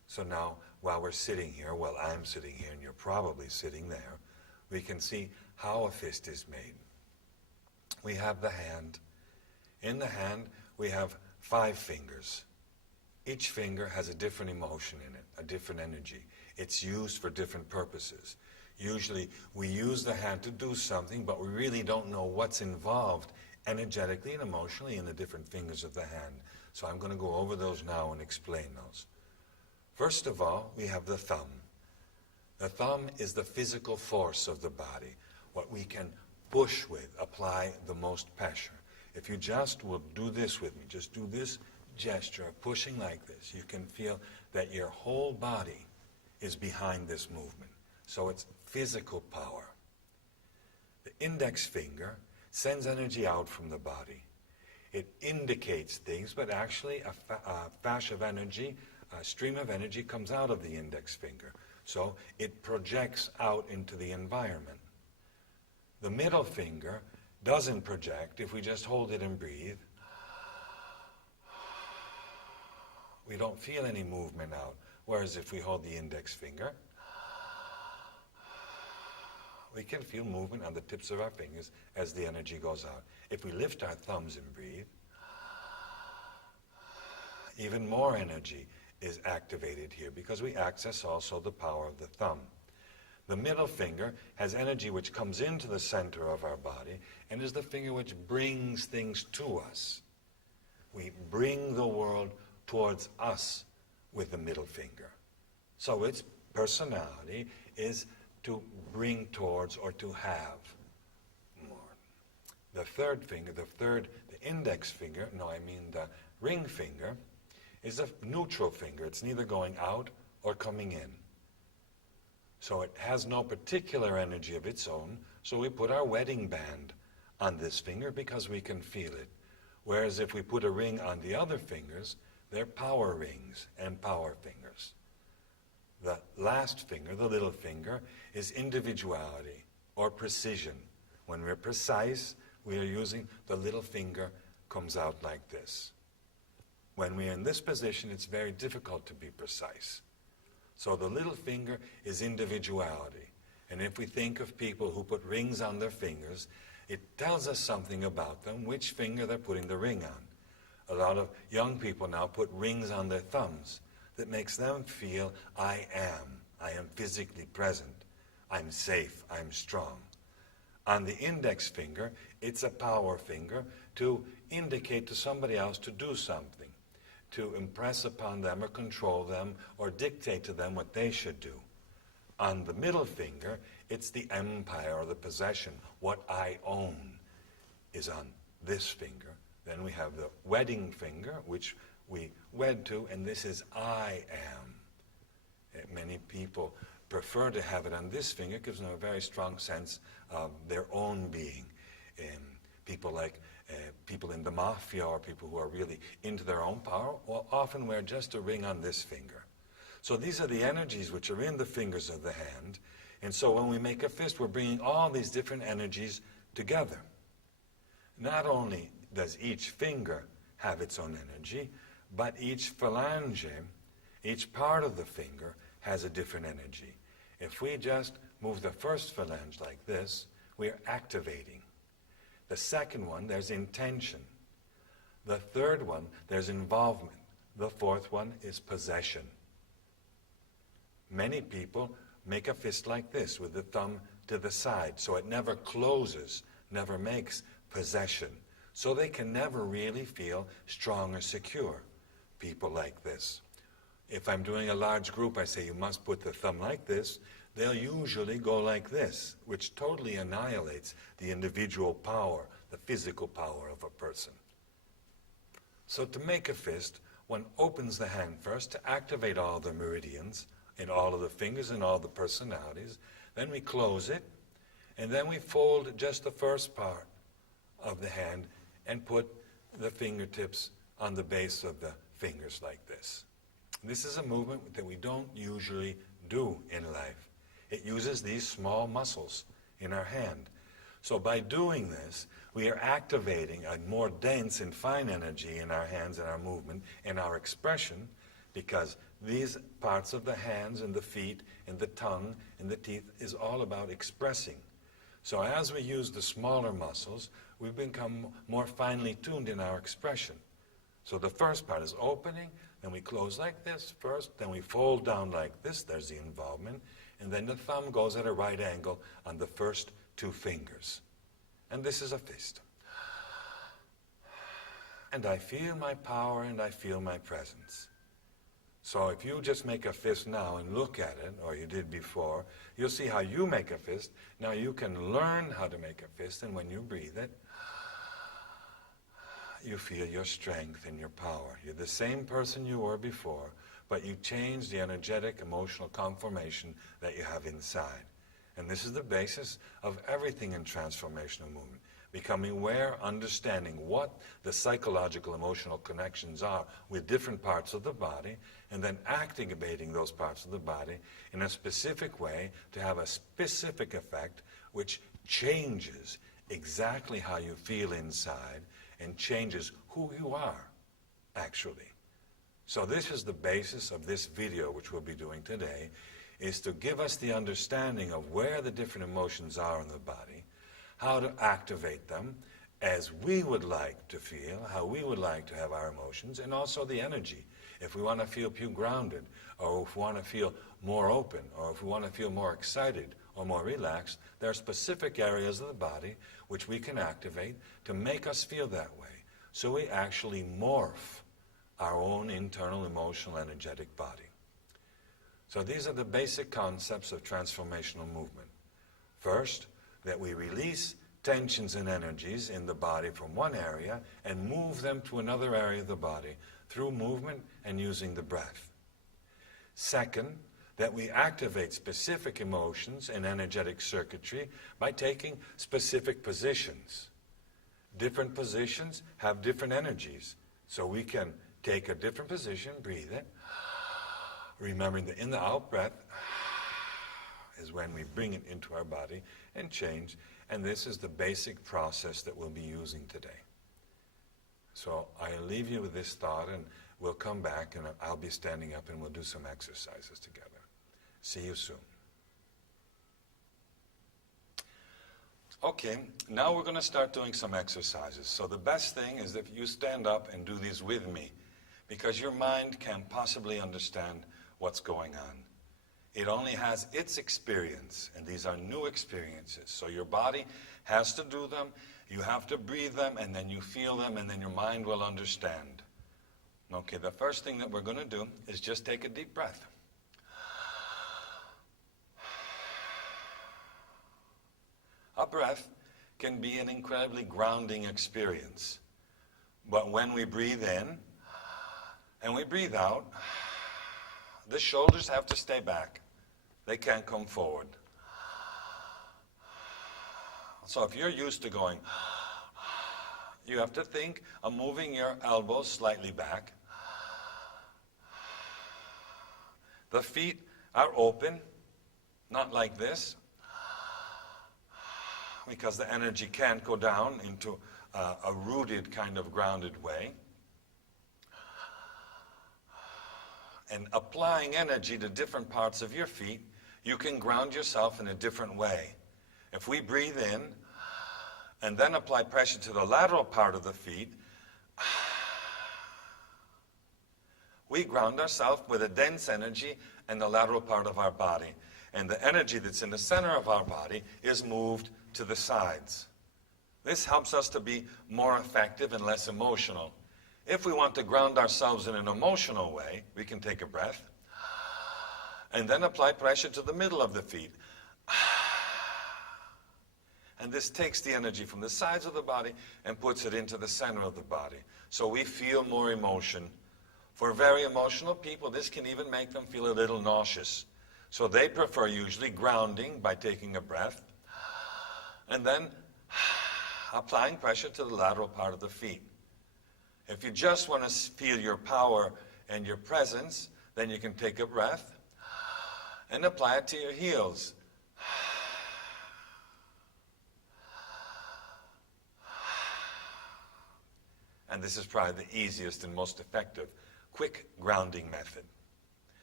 So now, while we're sitting here, well, I'm sitting here and you're probably sitting there, we can see how a fist is made. We have the hand. In the hand, we have 5 fingers. Each finger has a different emotion in it, a different energy. It's used for different purposes. Usually, we use the hand to do something, but we really don't know what's involved energetically and emotionally in the different fingers of the hand. So I'm going to go over those now and explain those. First of all, we have the thumb. The thumb is the physical force of the body, what we can push with, apply the most pressure. If you just will do this with me, just do this gesture of pushing like this, you can feel that your whole body is behind this movement. So it's physical power. The index finger sends energy out from the body. It indicates things, but actually a flash of energy, a stream of energy comes out of the index finger. So it projects out into the environment. The middle finger doesn't project. If we just hold it and breathe, we don't feel any movement out. Whereas if we hold the index finger, we can feel movement on the tips of our fingers as the energy goes out. If we lift our thumbs and breathe, even more energy is activated here because we access also the power of the thumb. The middle finger has energy which comes into the center of our body and is the finger which brings things to us. We bring the world towards us with the middle finger. So its personality is to bring towards or to have more. The third finger, the index finger, the ring finger, is a neutral finger. It's neither going out or coming in. So it has no particular energy of its own, so we put our wedding band on this finger because we can feel it. Whereas if we put a ring on the other fingers, they're power rings and power fingers. The last finger, the little finger, is individuality or precision. When we're precise, we are using the little finger comes out like this. When we're in this position, it's very difficult to be precise. So the little finger is individuality. And if we think of people who put rings on their fingers, it tells us something about them, which finger they're putting the ring on. A lot of young people now put rings on their thumbs. That makes them feel, I am physically present, I'm safe, I'm strong. On the index finger, it's a power finger to indicate to somebody else to do something, to impress upon them or control them or dictate to them what they should do. On the middle finger, it's the empire or the possession. What I own is on this finger. Then we have the wedding finger, which we wed to, and this is I am. Many people prefer to have it on this finger. It gives them a very strong sense of their own being. People like people in the mafia or people who are really into their own power will often wear just a ring on this finger. So these are the energies which are in the fingers of the hand. And so when we make a fist, we're bringing all these different energies together. Not only does each finger have its own energy, but each phalange, each part of the finger, has a different energy. If we just move the first phalange like this, we are activating. The second one, there's intention. The third one, there's involvement. The fourth one is possession. Many people make a fist like this with the thumb to the side, so it never closes, never makes possession. So they can never really feel strong or secure. People like this. If I'm doing a large group, I say you must put the thumb like this. They'll usually go like this, which totally annihilates the individual power, the physical power of a person. So to make a fist, one opens the hand first to activate all the meridians in all of the fingers and all the personalities. Then we close it, and then we fold just the first part of the hand and put the fingertips on the base of the fingers like this. This is a movement that we don't usually do in life. It uses these small muscles in our hand. So by doing this, we are activating a more dense and fine energy in our hands and our movement and our expression, because these parts of the hands and the feet and the tongue and the teeth is all about expressing. So as we use the smaller muscles, we become more finely tuned in our expression. So the first part is opening, then we close like this first, then we fold down like this, there's the involvement, and then the thumb goes at a right angle on the first two fingers. And this is a fist. And I feel my power and I feel my presence. So if you just make a fist now and look at it, or you did before, you'll see how you make a fist. Now you can learn how to make a fist, and when you breathe it, you feel your strength and your power. You're the same person you were before, but you change the energetic, emotional conformation that you have inside. And this is the basis of everything in transformational movement. Becoming aware, understanding what the psychological, emotional connections are with different parts of the body, and then activating those parts of the body in a specific way to have a specific effect which changes exactly how you feel inside and changes who you are, actually. So this is the basis of this video, which we'll be doing today, is to give us the understanding of where the different emotions are in the body, how to activate them as we would like to feel, how we would like to have our emotions, and also the energy. If we want to feel grounded, or if we want to feel more open, or if we want to feel more excited or more relaxed, there are specific areas of the body which we can activate to make us feel that way. So we actually morph our own internal, emotional, energetic body. So these are the basic concepts of transformational movement. First, that we release tensions and energies in the body from one area and move them to another area of the body through movement and using the breath. Second, that we activate specific emotions and energetic circuitry by taking specific positions. Different positions have different energies. So we can take a different position, breathe it, remembering that in the out breath is when we bring it into our body and change. And this is the basic process that we'll be using today. So I'll leave you with this thought, and we'll come back, and I'll be standing up, and we'll do some exercises together. See you soon. Okay, now we're going to start doing some exercises. So the best thing is if you stand up and do these with me, because your mind can't possibly understand what's going on. It only has its experience, and these are new experiences. So your body has to do them, you have to breathe them, and then you feel them, and then your mind will understand. Okay, the first thing that we're going to do is just take a deep breath. A breath can be an incredibly grounding experience. But when we breathe in and we breathe out, the shoulders have to stay back. They can't come forward. So if you're used to going, you have to think of moving your elbows slightly back. The feet are open, not like this, because the energy can't go down into a rooted kind of grounded way. And applying energy to different parts of your feet, you can ground yourself in a different way. If we breathe in and then apply pressure to the lateral part of the feet, we ground ourselves with a dense energy in the lateral part of our body. And the energy that's in the center of our body is moved to the sides. This helps us to be more effective and less emotional. If we want to ground ourselves in an emotional way, we can take a breath and then apply pressure to the middle of the feet. And this takes the energy from the sides of the body and puts it into the center of the body. So we feel more emotion. For very emotional people, this can even make them feel a little nauseous. So they prefer usually grounding by taking a breath and then applying pressure to the lateral part of the feet. If you just want to feel your power and your presence, then you can take a breath and apply it to your heels. And this is probably the easiest and most effective quick grounding method.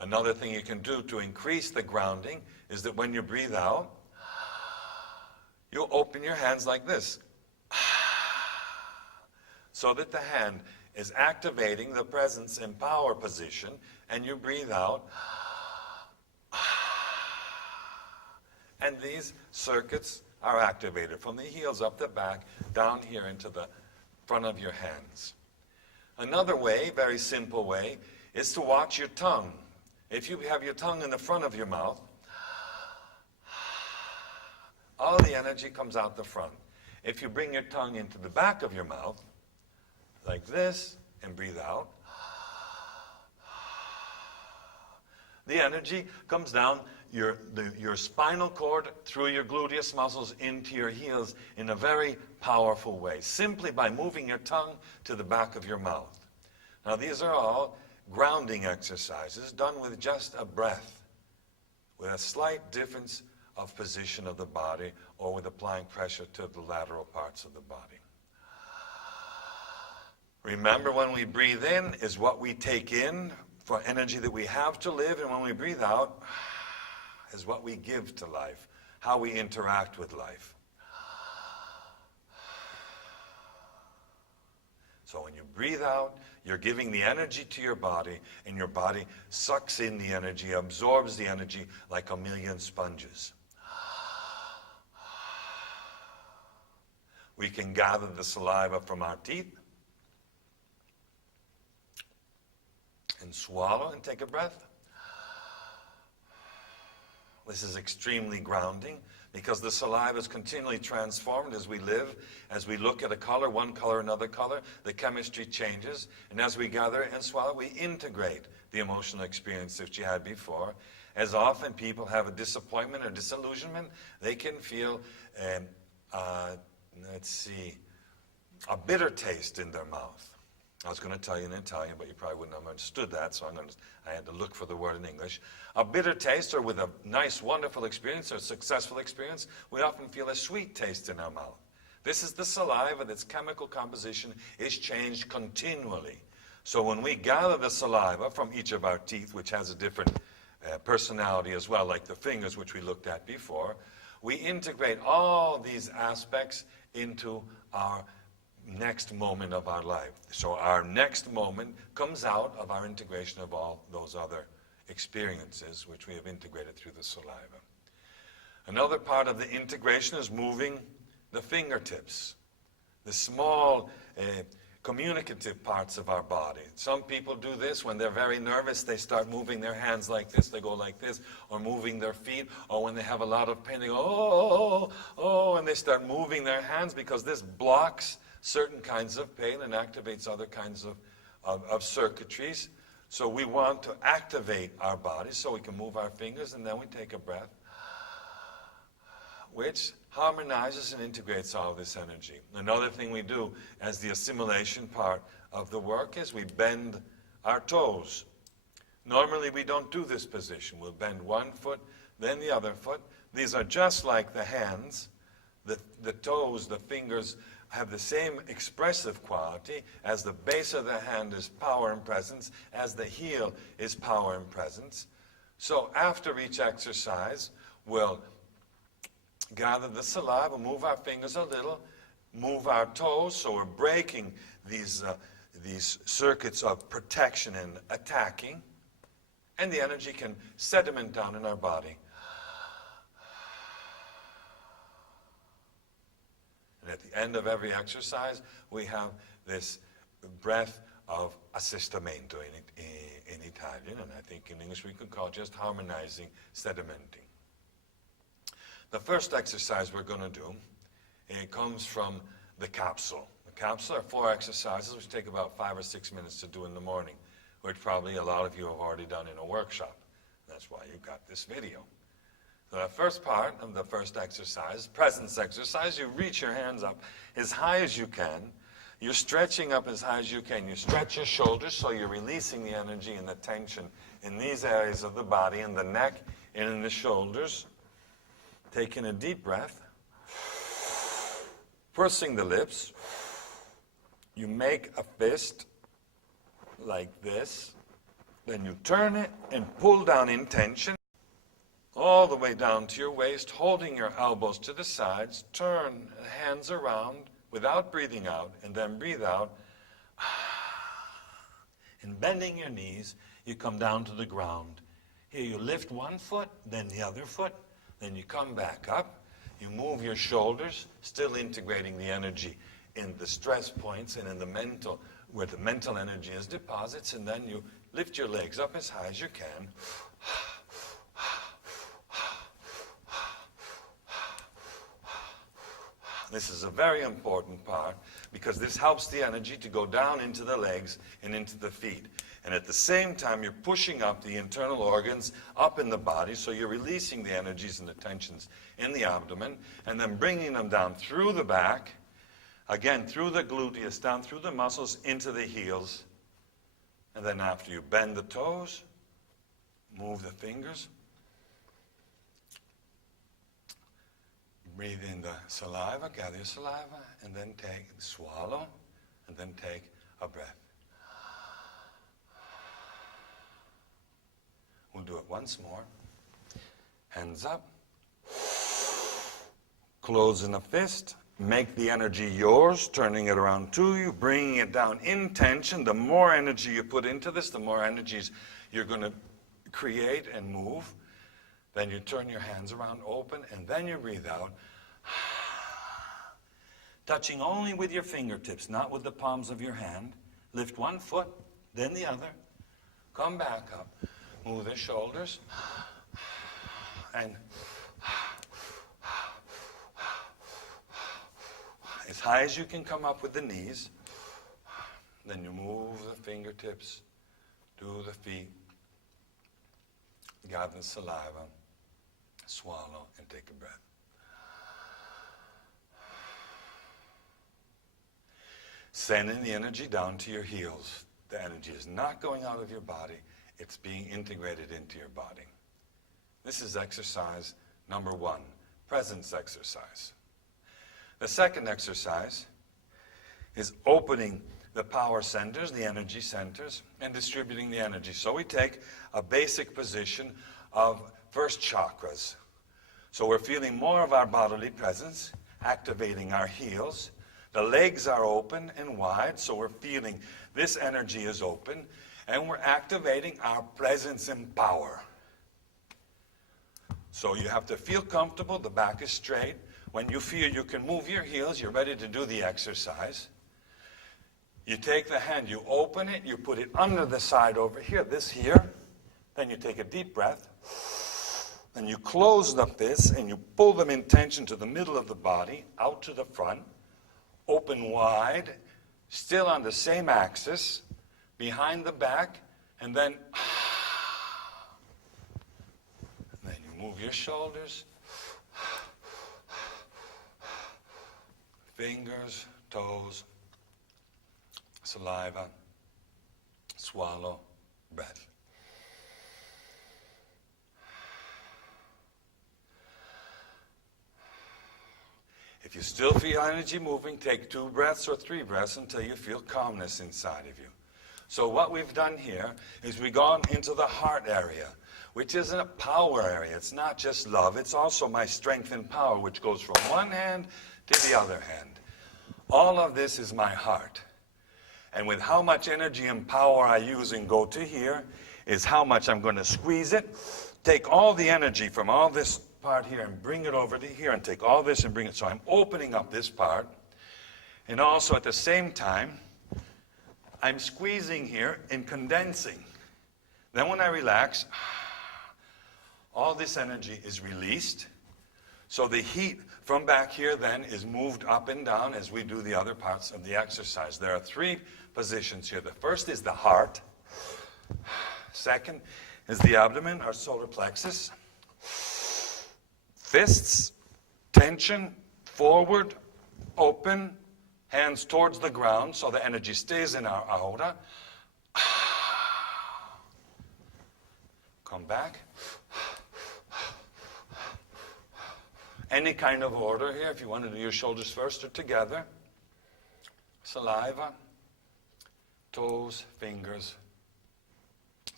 Another thing you can do to increase the grounding is that when you breathe out, you'll open your hands like this, so that the hand is activating the presence in power position, and you breathe out, and these circuits are activated from the heels up the back, down here into the front of your hands. Another way, very simple way, is to watch your tongue. If you have your tongue in the front of your mouth, all the energy comes out the front. If you bring your tongue into the back of your mouth, like this, and breathe out, the energy comes down your spinal cord through your gluteus muscles into your heels in a very powerful way, simply by moving your tongue to the back of your mouth. Now these are all grounding exercises done with just a breath, with a slight difference of position of the body, or with applying pressure to the lateral parts of the body. Remember, when we breathe in is what we take in for energy that we have to live, and when we breathe out is what we give to life, how we interact with life. So when you breathe out, you're giving the energy to your body, and your body sucks in the energy, absorbs the energy like a million sponges. We can gather the saliva from our teeth and swallow and take a breath. This is extremely grounding, because the saliva is continually transformed as we live. As we look at a color, one color, another color, the chemistry changes. And as we gather and swallow, we integrate the emotional experience that you had before. As often people have a disappointment or disillusionment, they can feel, a bitter taste in their mouth. I was going to tell you in Italian, but you probably wouldn't have understood that, so I had to look for the word in English. A bitter taste, or with a nice, wonderful experience or successful experience, we often feel a sweet taste in our mouth. This is the saliva that's chemical composition is changed continually. So when we gather the saliva from each of our teeth, which has a different personality as well, like the fingers, which we looked at before, we integrate all these aspects into our next moment of our life. So our next moment comes out of our integration of all those other experiences which we have integrated through the saliva. Another part of the integration is moving the fingertips, the small communicative parts of our body. Some people do this when they're very nervous. They start moving their hands like this, they go like this, or moving their feet, or when they have a lot of pain, they go, oh, and they start moving their hands, because this blocks certain kinds of pain and activates other kinds of circuitries. So we want to activate our bodies so we can move our fingers, and then we take a breath, which harmonizes and integrates all this energy. Another thing we do as the assimilation part of the work is we bend our toes. Normally we don't do this position. We'll bend one foot, then the other foot. These are just like the hands. The toes, the fingers, have the same expressive quality. As the base of the hand is power and presence, as the heel is power and presence. So after each exercise, we'll gather the saliva, move our fingers a little, move our toes, so we're breaking these circuits of protection and attacking, and the energy can sediment down in our body. And at the end of every exercise, we have this breath of assestamento in Italian, and I think in English we could call it just harmonizing, sedimenting. The first exercise we're going to do, it comes from the capsule. The capsule are 4 exercises which take about 5 or 6 minutes to do in the morning, which probably a lot of you have already done in a workshop. That's why you got this video. So the first part of the first exercise, presence exercise, you reach your hands up as high as you can. You're stretching up as high as you can. You stretch your shoulders, so you're releasing the energy and the tension in these areas of the body, in the neck and in the shoulders. Taking a deep breath, pursing the lips, you make a fist like this. Then you turn it and pull down in tension all the way down to your waist, holding your elbows to the sides. Turn the hands around without breathing out, and then breathe out. And bending your knees, you come down to the ground. Here you lift one foot, then the other foot, then you come back up. You move your shoulders, still integrating the energy in the stress points and in the mental, where the mental energy is deposits, and then you lift your legs up as high as you can. This is a very important part because this helps the energy to go down into the legs and into the feet. And at the same time, you're pushing up the internal organs up in the body, so you're releasing the energies and the tensions in the abdomen, and then bringing them down through the back, again through the gluteus, down through the muscles, into the heels. And then after you bend the toes, move the fingers, breathe in the saliva, gather your saliva, and then swallow, and then take a breath. We'll do it once more. Hands up. Close in a fist. Make the energy yours, turning it around to you, bringing it down in tension. The more energy you put into this, the more energies you're going to create and move. Then you turn your hands around open, and then you breathe out. Touching only with your fingertips, not with the palms of your hand. Lift one foot, then the other. Come back up. Move the shoulders. And as high as you can come up with the knees. Then you move the fingertips to the feet. Gather the saliva. Swallow and take a breath. Sending the energy down to your heels. The energy is not going out of your body. It's being integrated into your body. This is exercise number 1, presence exercise. The second exercise is opening the power centers, the energy centers, and distributing the energy. So we take a basic position of first chakras. So we're feeling more of our bodily presence, activating our heels. The legs are open and wide, so we're feeling this energy is open, and we're activating our presence and power. So you have to feel comfortable, the back is straight. When you feel you can move your heels, you're ready to do the exercise. You take the hand, you open it, you put it under the side over here, this here. Then you take a deep breath. Then you close up this and you pull them in tension to the middle of the body, out to the front. Open wide, still on the same axis, behind the back, and then you move your shoulders, fingers, toes, saliva, swallow, breath. If you still feel energy moving, take 2 breaths or 3 breaths until you feel calmness inside of you. So what we've done here is we've gone into the heart area, which is a power area. It's not just love, it's also my strength and power, which goes from one hand to the other hand. All of this is my heart. And with how much energy and power I use and go to here is how much I'm going to squeeze it, take all the energy from all this part here and bring it over to here, and take all this and bring it. So I'm opening up this part, and also at the same time I'm squeezing here and condensing. Then when I relax, all this energy is released. So the heat from back here then is moved up and down as we do the other parts of the exercise. There are 3 positions here. The first is the heart. Second is the abdomen, our solar plexus. Fists, tension, forward, open, hands towards the ground so the energy stays in our aura. Come back. Any kind of order here, if you want to do your shoulders first or together. Saliva, toes, fingers,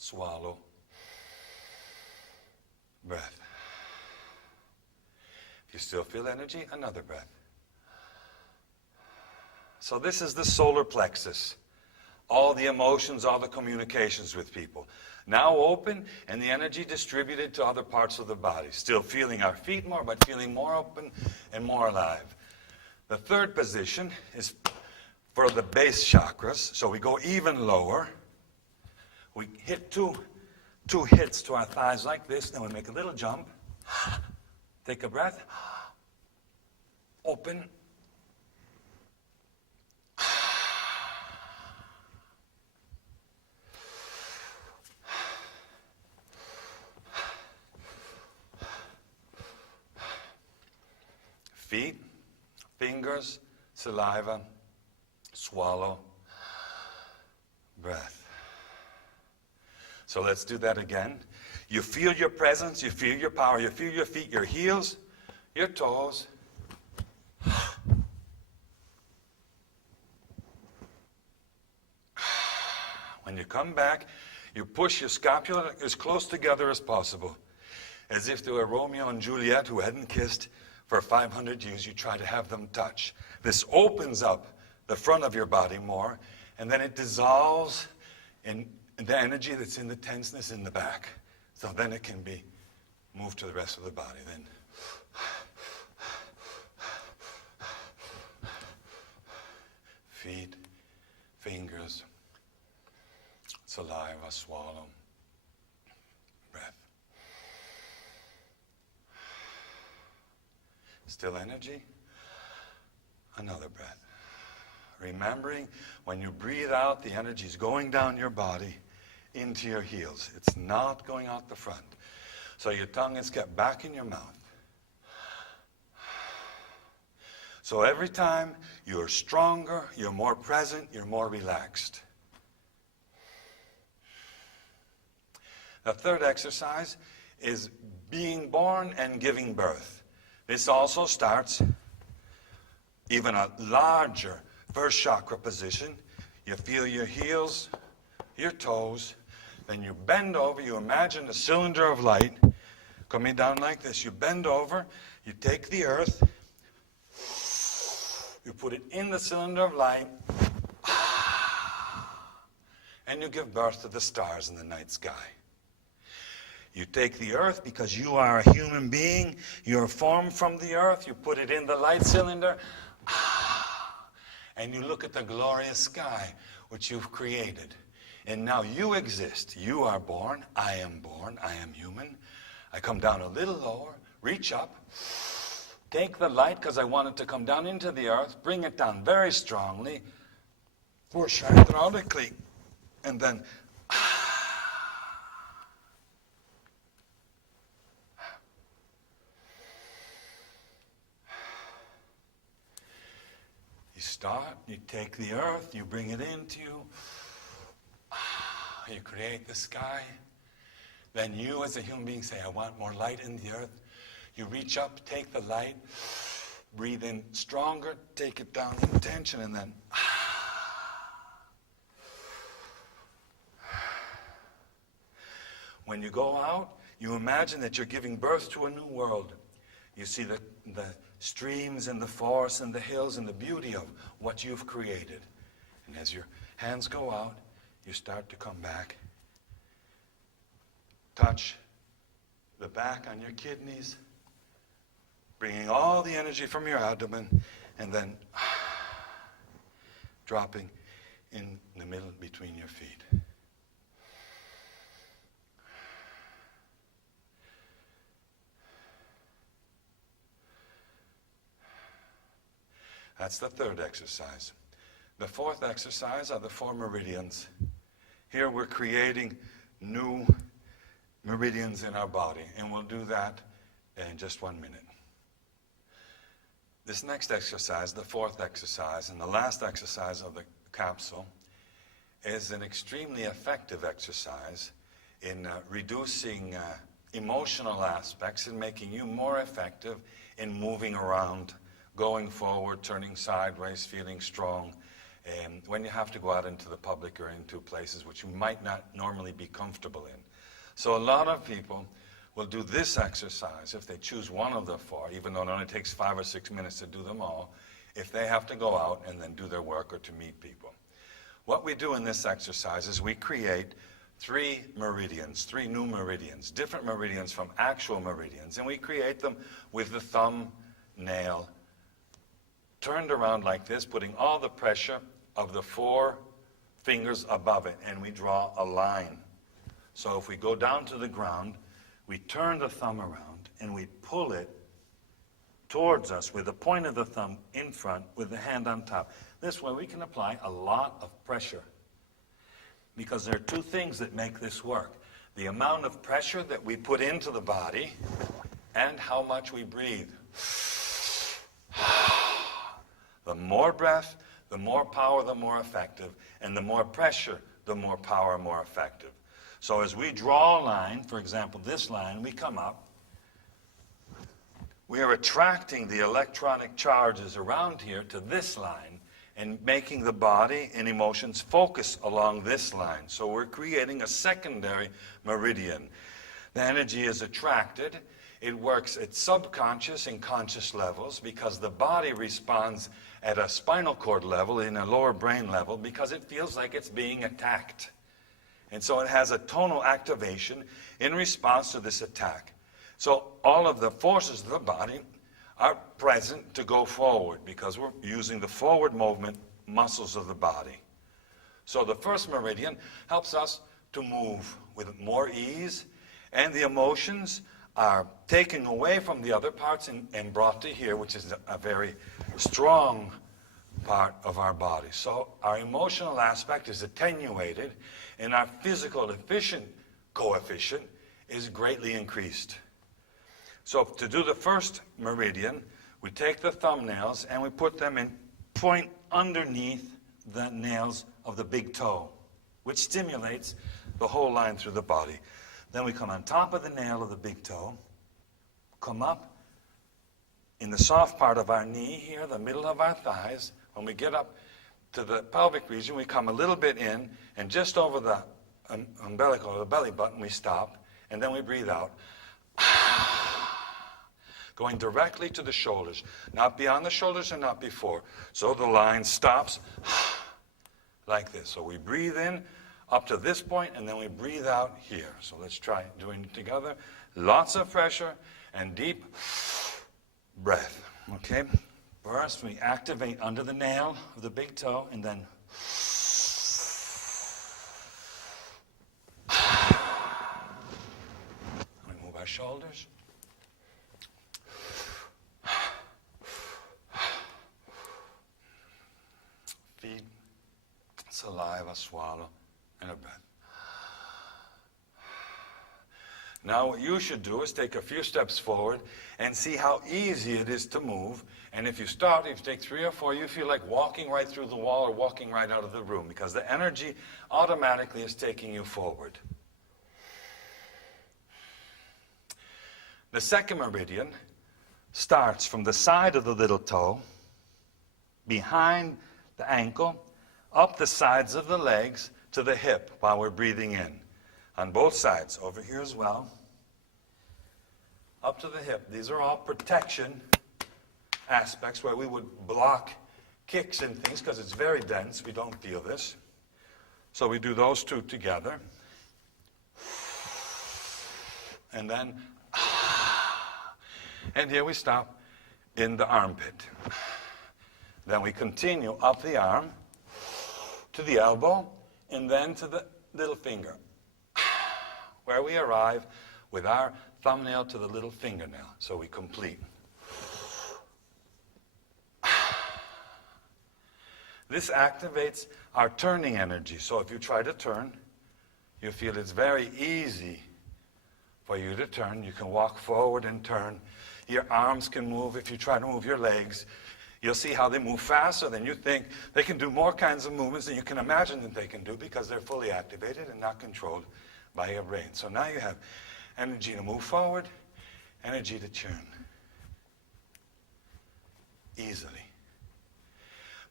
swallow, breath. If you still feel energy, another breath. So this is the solar plexus. All the emotions, all the communications with people. Now open and the energy distributed to other parts of the body. Still feeling our feet more, but feeling more open and more alive. The third position is for the base chakras. So we go even lower. We hit two hits to our thighs like this. Then we make a little jump. Take a breath. Open. Feet, fingers, saliva, swallow, breath. So let's do that again. You feel your presence, you feel your power, you feel your feet, your heels, your toes. When you come back, you push your scapula as close together as possible. As if they were Romeo and Juliet who hadn't kissed for 500 years. You try to have them touch. This opens up the front of your body more, and then it dissolves in the energy that's in the tenseness in the back. So then it can be moved to the rest of the body. Then feet, fingers, saliva, swallow, breath. Still energy, another breath. Remembering when you breathe out, the energy is going down your body into your heels. It's not going out the front. So your tongue is kept back in your mouth. So every time you're stronger, you're more present, you're more relaxed. The third exercise is being born and giving birth. This also starts even a larger first chakra position. You feel your heels, your toes, then you bend over, you imagine a cylinder of light coming down like this. You bend over, you take the earth, you put it in the cylinder of light, and you give birth to the stars in the night sky. You take the earth because you are a human being. You're formed from the earth. You put it in the light cylinder. And you look at the glorious sky which you've created. And now you exist. You are born. I am human. I come down a little lower. Reach up. Take the light because I want it to come down into the earth. Bring it down very strongly. Push hydraulically. And then start, you take the earth, you bring it into you, you create the sky. Then you as a human being say, I want more light in the earth. You reach up, take the light, breathe in stronger, take it down in tension, and then when you go out, you imagine that you're giving birth to a new world. You see the streams and the forests and the hills and the beauty of what you've created. And as your hands go out, you start to come back. Touch the back on your kidneys, bringing all the energy from your abdomen, and then dropping in the middle between your feet. That's the third exercise. The fourth exercise are the 4 meridians. Here we're creating new meridians in our body, and we'll do that in just 1 minute. This next exercise, the fourth exercise, and the last exercise of the capsule, is an extremely effective exercise in reducing emotional aspects and making you more effective in moving around, going forward, turning sideways, feeling strong, when you have to go out into the public or into places which you might not normally be comfortable in. So a lot of people will do this exercise if they choose one of the four, even though it only takes 5 or 6 minutes to do them all, if they have to go out and then do their work or to meet people. What we do in this exercise is we create 3 meridians, 3 new meridians, different meridians from actual meridians, and we create them with the thumbnail turned around like this, putting all the pressure of the 4 fingers above it, and we draw a line. So if we go down to the ground, we turn the thumb around and we pull it towards us with the point of the thumb in front with the hand on top. This way we can apply a lot of pressure, because there are 2 things that make this work: the amount of pressure that we put into the body and how much we breathe. The more breath, the more power, the more effective, and the more pressure, the more power, more effective. So as we draw a line, for example, this line, we come up, we are attracting the electronic charges around here to this line and making the body and emotions focus along this line. So we're creating a secondary meridian. The energy is attracted. It works at subconscious and conscious levels because the body responds at a spinal cord level, in a lower brain level, because it feels like it's being attacked. And so it has a tonal activation in response to this attack. So all of the forces of the body are present to go forward because we're using the forward movement muscles of the body. So the first meridian helps us to move with more ease, and the emotions are taken away from the other parts and brought to here, which is a very strong part of our body. So our emotional aspect is attenuated, and our physical efficient coefficient is greatly increased. So to do the first meridian, we take the thumbnails and we put them in point underneath the nails of the big toe, which stimulates the whole line through the body. Then we come on top of the nail of the big toe, come up in the soft part of our knee here, the middle of our thighs. When we get up to the pelvic region, we come a little bit in, and just over the umbilical, the belly button, we stop, and then we breathe out. Going directly to the shoulders, not beyond the shoulders and not before. So the line stops like this. So we breathe in up to this point, and then we breathe out here. So let's try doing it together. Lots of pressure and deep breath. Okay? First, we activate under the nail of the big toe, and then we move our shoulders. Feed, saliva, swallow, and a breath. Now what you should do is take a few steps forward and see how easy it is to move. And if you start, if you take 3 or 4, you feel like walking right through the wall or walking right out of the room, because the energy automatically is taking you forward. The second meridian starts from the side of the little toe, behind the ankle, up the sides of the legs to the hip while we're breathing in. On both sides, over here as well, up to the hip. These are all protection aspects where we would block kicks and things because it's very dense. We don't feel this. So we do those 2 together. And then, and here we stop in the armpit. Then we continue up the arm to the elbow and then to the little finger, where we arrive with our thumbnail to the little fingernail. So we complete. This activates our turning energy. So if you try to turn, you feel it's very easy for you to turn. You can walk forward and turn. Your arms can move. If you try to move your legs, you'll see how they move faster than you think. They can do more kinds of movements than you can imagine that they can do because they're fully activated and not controlled by your brain. So now you have energy to move forward, energy to turn easily.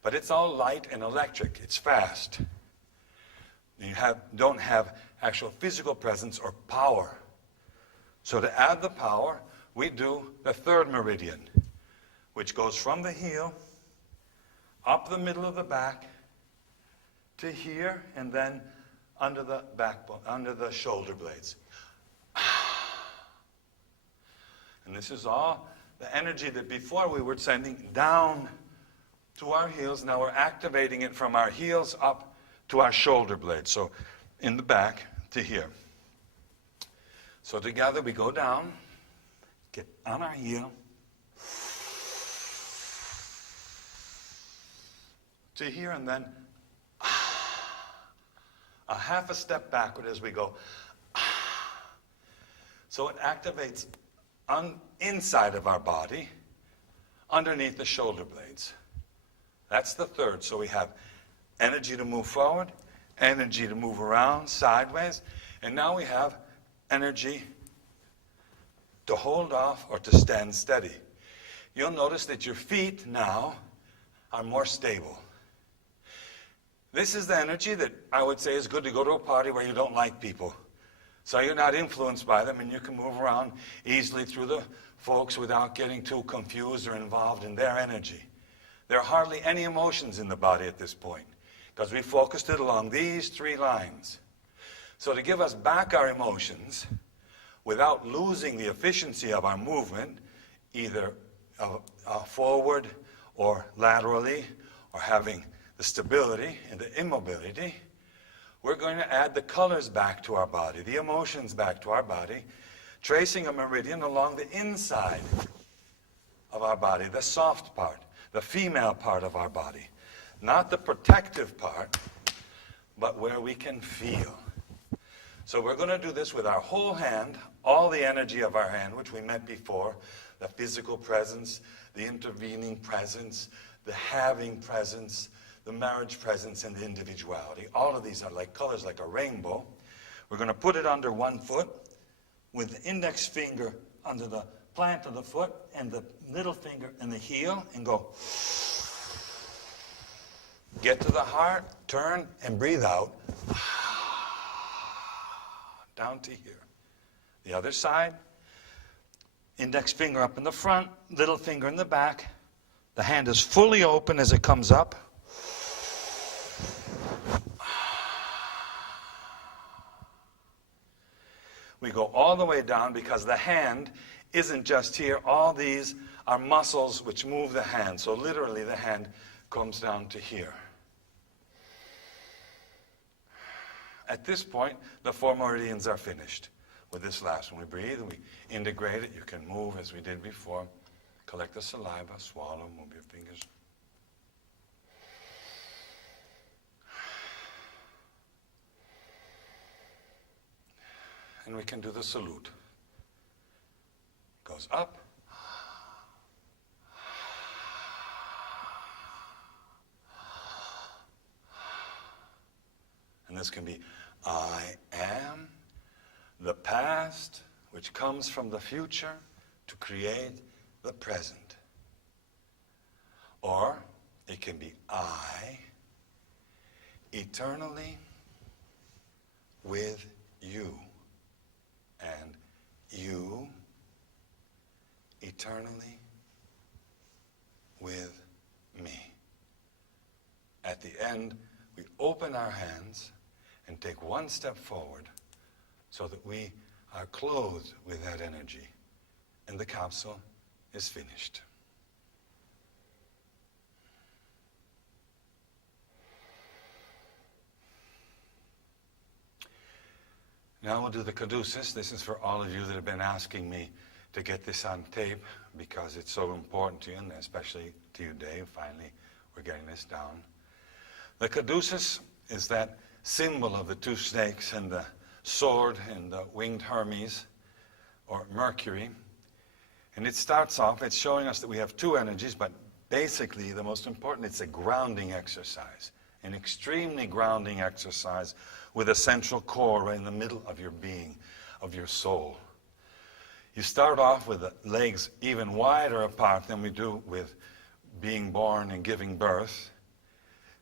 But it's all light and electric. It's fast. You don't have actual physical presence or power. So to add the power, we do the third meridian, which goes from the heel up the middle of the back to here, and then under the backbone, under the shoulder blades. And this is all the energy that before we were sending down to our heels. Now we're activating it from our heels up to our shoulder blades. So in the back to here. So together we go down, get on our heel, to here, and then a half a step backward as we go. So it activates inside of our body, underneath the shoulder blades. That's the third. So we have energy to move forward, energy to move around sideways, and now we have energy to hold off or to stand steady. You'll notice that your feet now are more stable. This is the energy that I would say is good to go to a party where you don't like people. So you're not influenced by them, and you can move around easily through the folks without getting too confused or involved in their energy. There are hardly any emotions in the body at this point, because we focused it along these three lines. So to give us back our emotions without losing the efficiency of our movement, either forward or laterally, or having the stability and the immobility, we're going to add the colors back to our body, the emotions back to our body, tracing a meridian along the inside of our body, the soft part, the female part of our body. Not the protective part, but where we can feel. So we're going to do this with our whole hand, all the energy of our hand, which we met before, the physical presence, the intervening presence, the having presence, the marriage presence, and the individuality. All of these are like colors, like a rainbow. We're going to put it under one foot with the index finger under the plant of the foot and the middle finger in the heel, and go. Get to the heart, turn, and breathe out. Down to here. The other side, index finger up in the front, little finger in the back. The hand is fully open as it comes up. We go all the way down because the hand isn't just here. All these are muscles which move the hand. So literally the hand comes down to here. At this point, the 4 meridians are finished. With this last one, we breathe, we integrate it. You can move as we did before. Collect the saliva, swallow, move your fingers. And we can do the salute. Goes up. And this can be, I am the past, which comes from the future to create the present. Or it can be, I, eternally with you. And you, eternally with me. At the end, we open our hands and take one step forward so that we are clothed with that energy. And the capsule is finished. Now we'll do the caduceus. This is for all of you that have been asking me to get this on tape because it's so important to you, and especially to you, Dave. Finally, we're getting this down. The caduceus is that symbol of the 2 snakes and the sword and the winged Hermes, or Mercury. And it starts off, it's showing us that we have 2 energies, but basically the most important, it's a grounding exercise, an extremely grounding exercise with a central core right in the middle of your being, of your soul. You start off with the legs even wider apart than we do with being born and giving birth.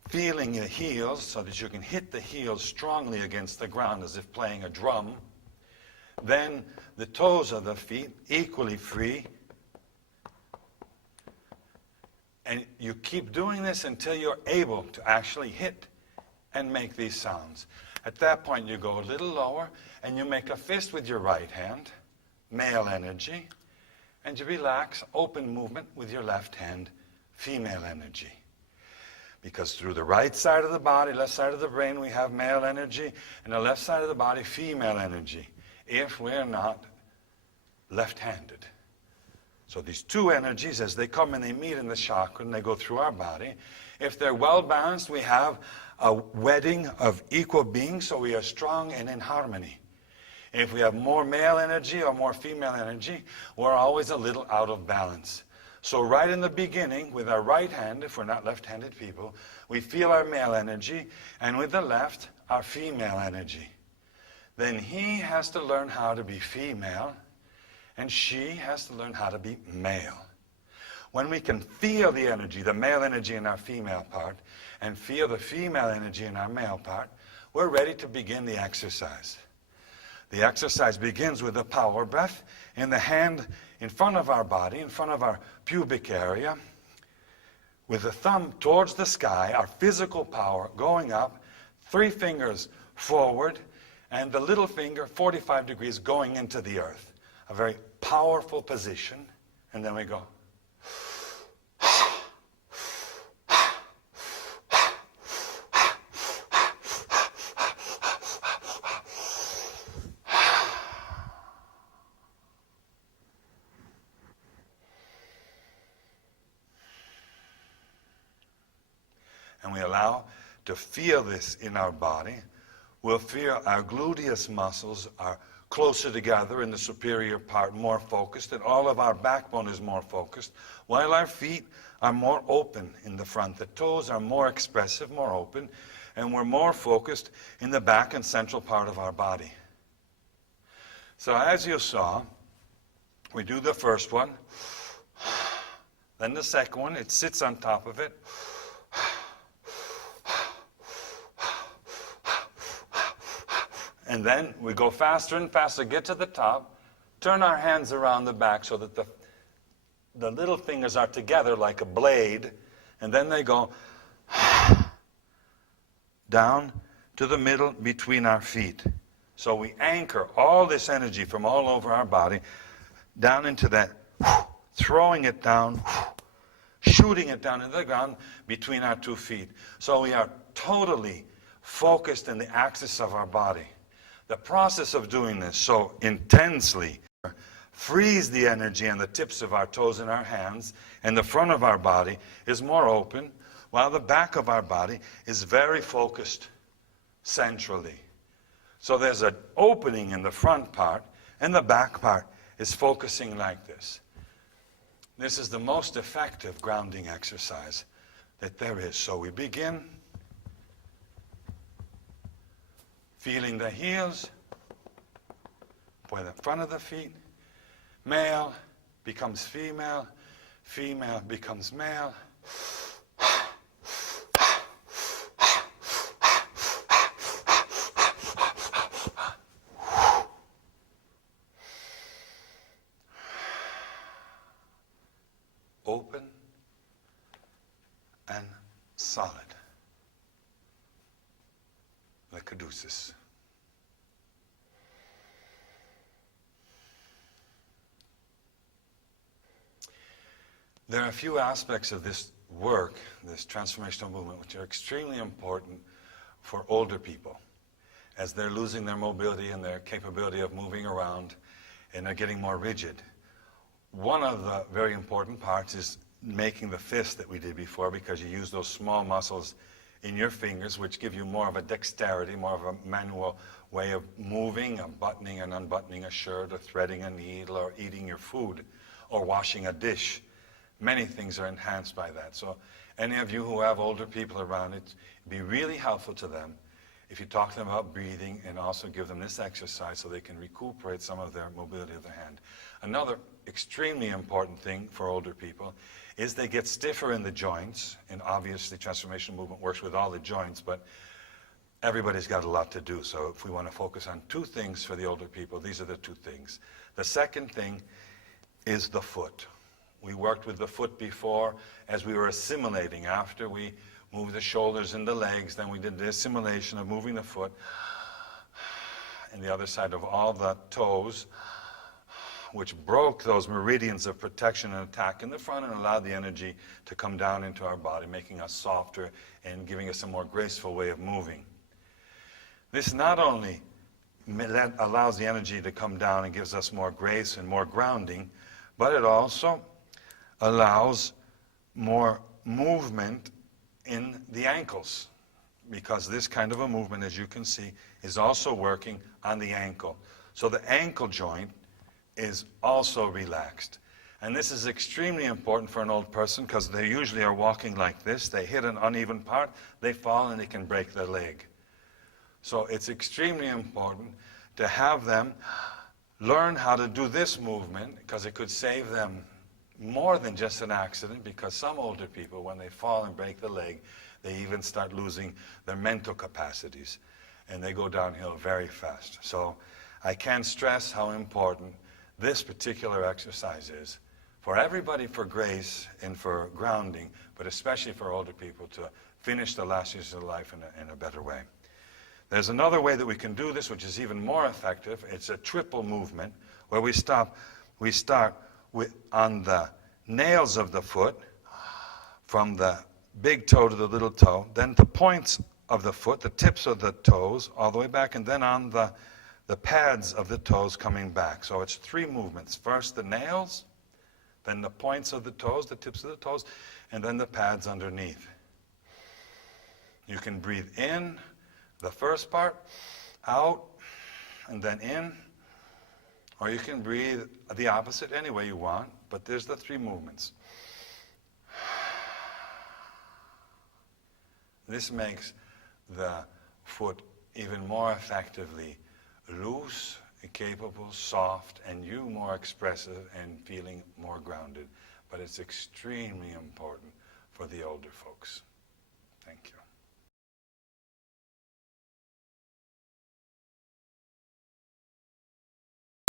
feeling your heels so that you can hit the heels strongly against the ground as if playing a drum. Then the toes of the feet equally free. And you keep doing this until you're able to actually hit and make these sounds. At that point, you go a little lower, and you make a fist with your right hand, male energy, and you relax, open movement with your left hand, female energy. Because through the right side of the body, left side of the brain, we have male energy, and the left side of the body, female energy, if we're not left-handed. So these two energies, as they come and they meet in the chakra and they go through our body, if they're well balanced, we have a wedding of equal beings, so we are strong and in harmony. If we have more male energy or more female energy, we're always a little out of balance. So right in the beginning, with our right hand, if we're not left-handed people, we feel our male energy, and with the left, our female energy. Then he has to learn how to be female, and she has to learn how to be male. When we can feel the energy, the male energy in our female part, and feel the female energy in our male part, we're ready to begin the exercise. The exercise begins with a power breath in the hand in front of our body, in front of our pubic area, with the thumb towards the sky, our physical power going up, 3 fingers forward, and the little finger 45 degrees going into the earth. A very powerful position. And then we go. And we allow to feel this in our body. We'll feel our gluteus muscles are closer together in the superior part, more focused, and all of our backbone is more focused, while our feet are more open in the front. The toes are more expressive, more open, and we're more focused in the back and central part of our body. So as you saw, we do the first one, then the second one, it sits on top of it. And then we go faster and faster, get to the top, turn our hands around the back so that the little fingers are together like a blade, and then they go down to the middle between our feet. So we anchor all this energy from all over our body down into that, throwing it down, shooting it down into the ground between our 2 feet. So we are totally focused in the axis of our body. The process of doing this so intensely frees the energy on the tips of our toes and our hands, and the front of our body is more open, while the back of our body is very focused centrally. So there's an opening in the front part, and the back part is focusing like this. This is the most effective grounding exercise that there is. So we begin feeling the heels, by the front of the feet. Male becomes female, female becomes male. Open and solid. The caduceus. There are a few aspects of this work, this transformational movement, which are extremely important for older people as they're losing their mobility and their capability of moving around and are getting more rigid. One of the very important parts is making the fist that we did before, because you use those small muscles in your fingers, which give you more of a dexterity, more of a manual way of moving, of buttoning and unbuttoning a shirt, or threading a needle, or eating your food, or washing a dish. Many things are enhanced by that. So any of you who have older people around, it'd be really helpful to them if you talk to them about breathing and also give them this exercise so they can recuperate some of their mobility of the hand. Another extremely important thing for older people is they get stiffer in the joints, and obviously transformational movement works with all the joints, but everybody's got a lot to do. So if we want to focus on two things for the older people, these are the two things. The second thing is the foot. We worked with the foot before as we were assimilating. After we moved the shoulders and the legs, then we did the assimilation of moving the foot and the other side of all the toes, which broke those meridians of protection and attack in the front and allowed the energy to come down into our body, making us softer and giving us a more graceful way of moving. This not only allows the energy to come down and gives us more grace and more grounding, but it also allows more movement in the ankles, because this kind of a movement, as you can see, is also working on the ankle. So the ankle joint is also relaxed. And this is extremely important for an old person because they usually are walking like this. They hit an uneven part, they fall, and they can break their leg. So it's extremely important to have them learn how to do this movement, because it could save them more than just an accident, because some older people, when they fall and break the leg, they even start losing their mental capacities, and they go downhill very fast. So I can't stress how important this particular exercise is for everybody, for grace and for grounding, but especially for older people to finish the last years of their life in a better way. There's another way that we can do this, which is even more effective. It's a triple movement where we start on the nails of the foot, from the big toe to the little toe, then the points of the foot, the tips of the toes, all the way back, and then on the pads of the toes coming back. So it's three movements. First the nails, then the points of the toes, the tips of the toes, and then the pads underneath. You can breathe in the first part, out, and then in. Or you can breathe the opposite any way you want, but there's the three movements. This makes the foot even more effectively loose, capable, soft, and you more expressive and feeling more grounded. But it's extremely important for the older folks.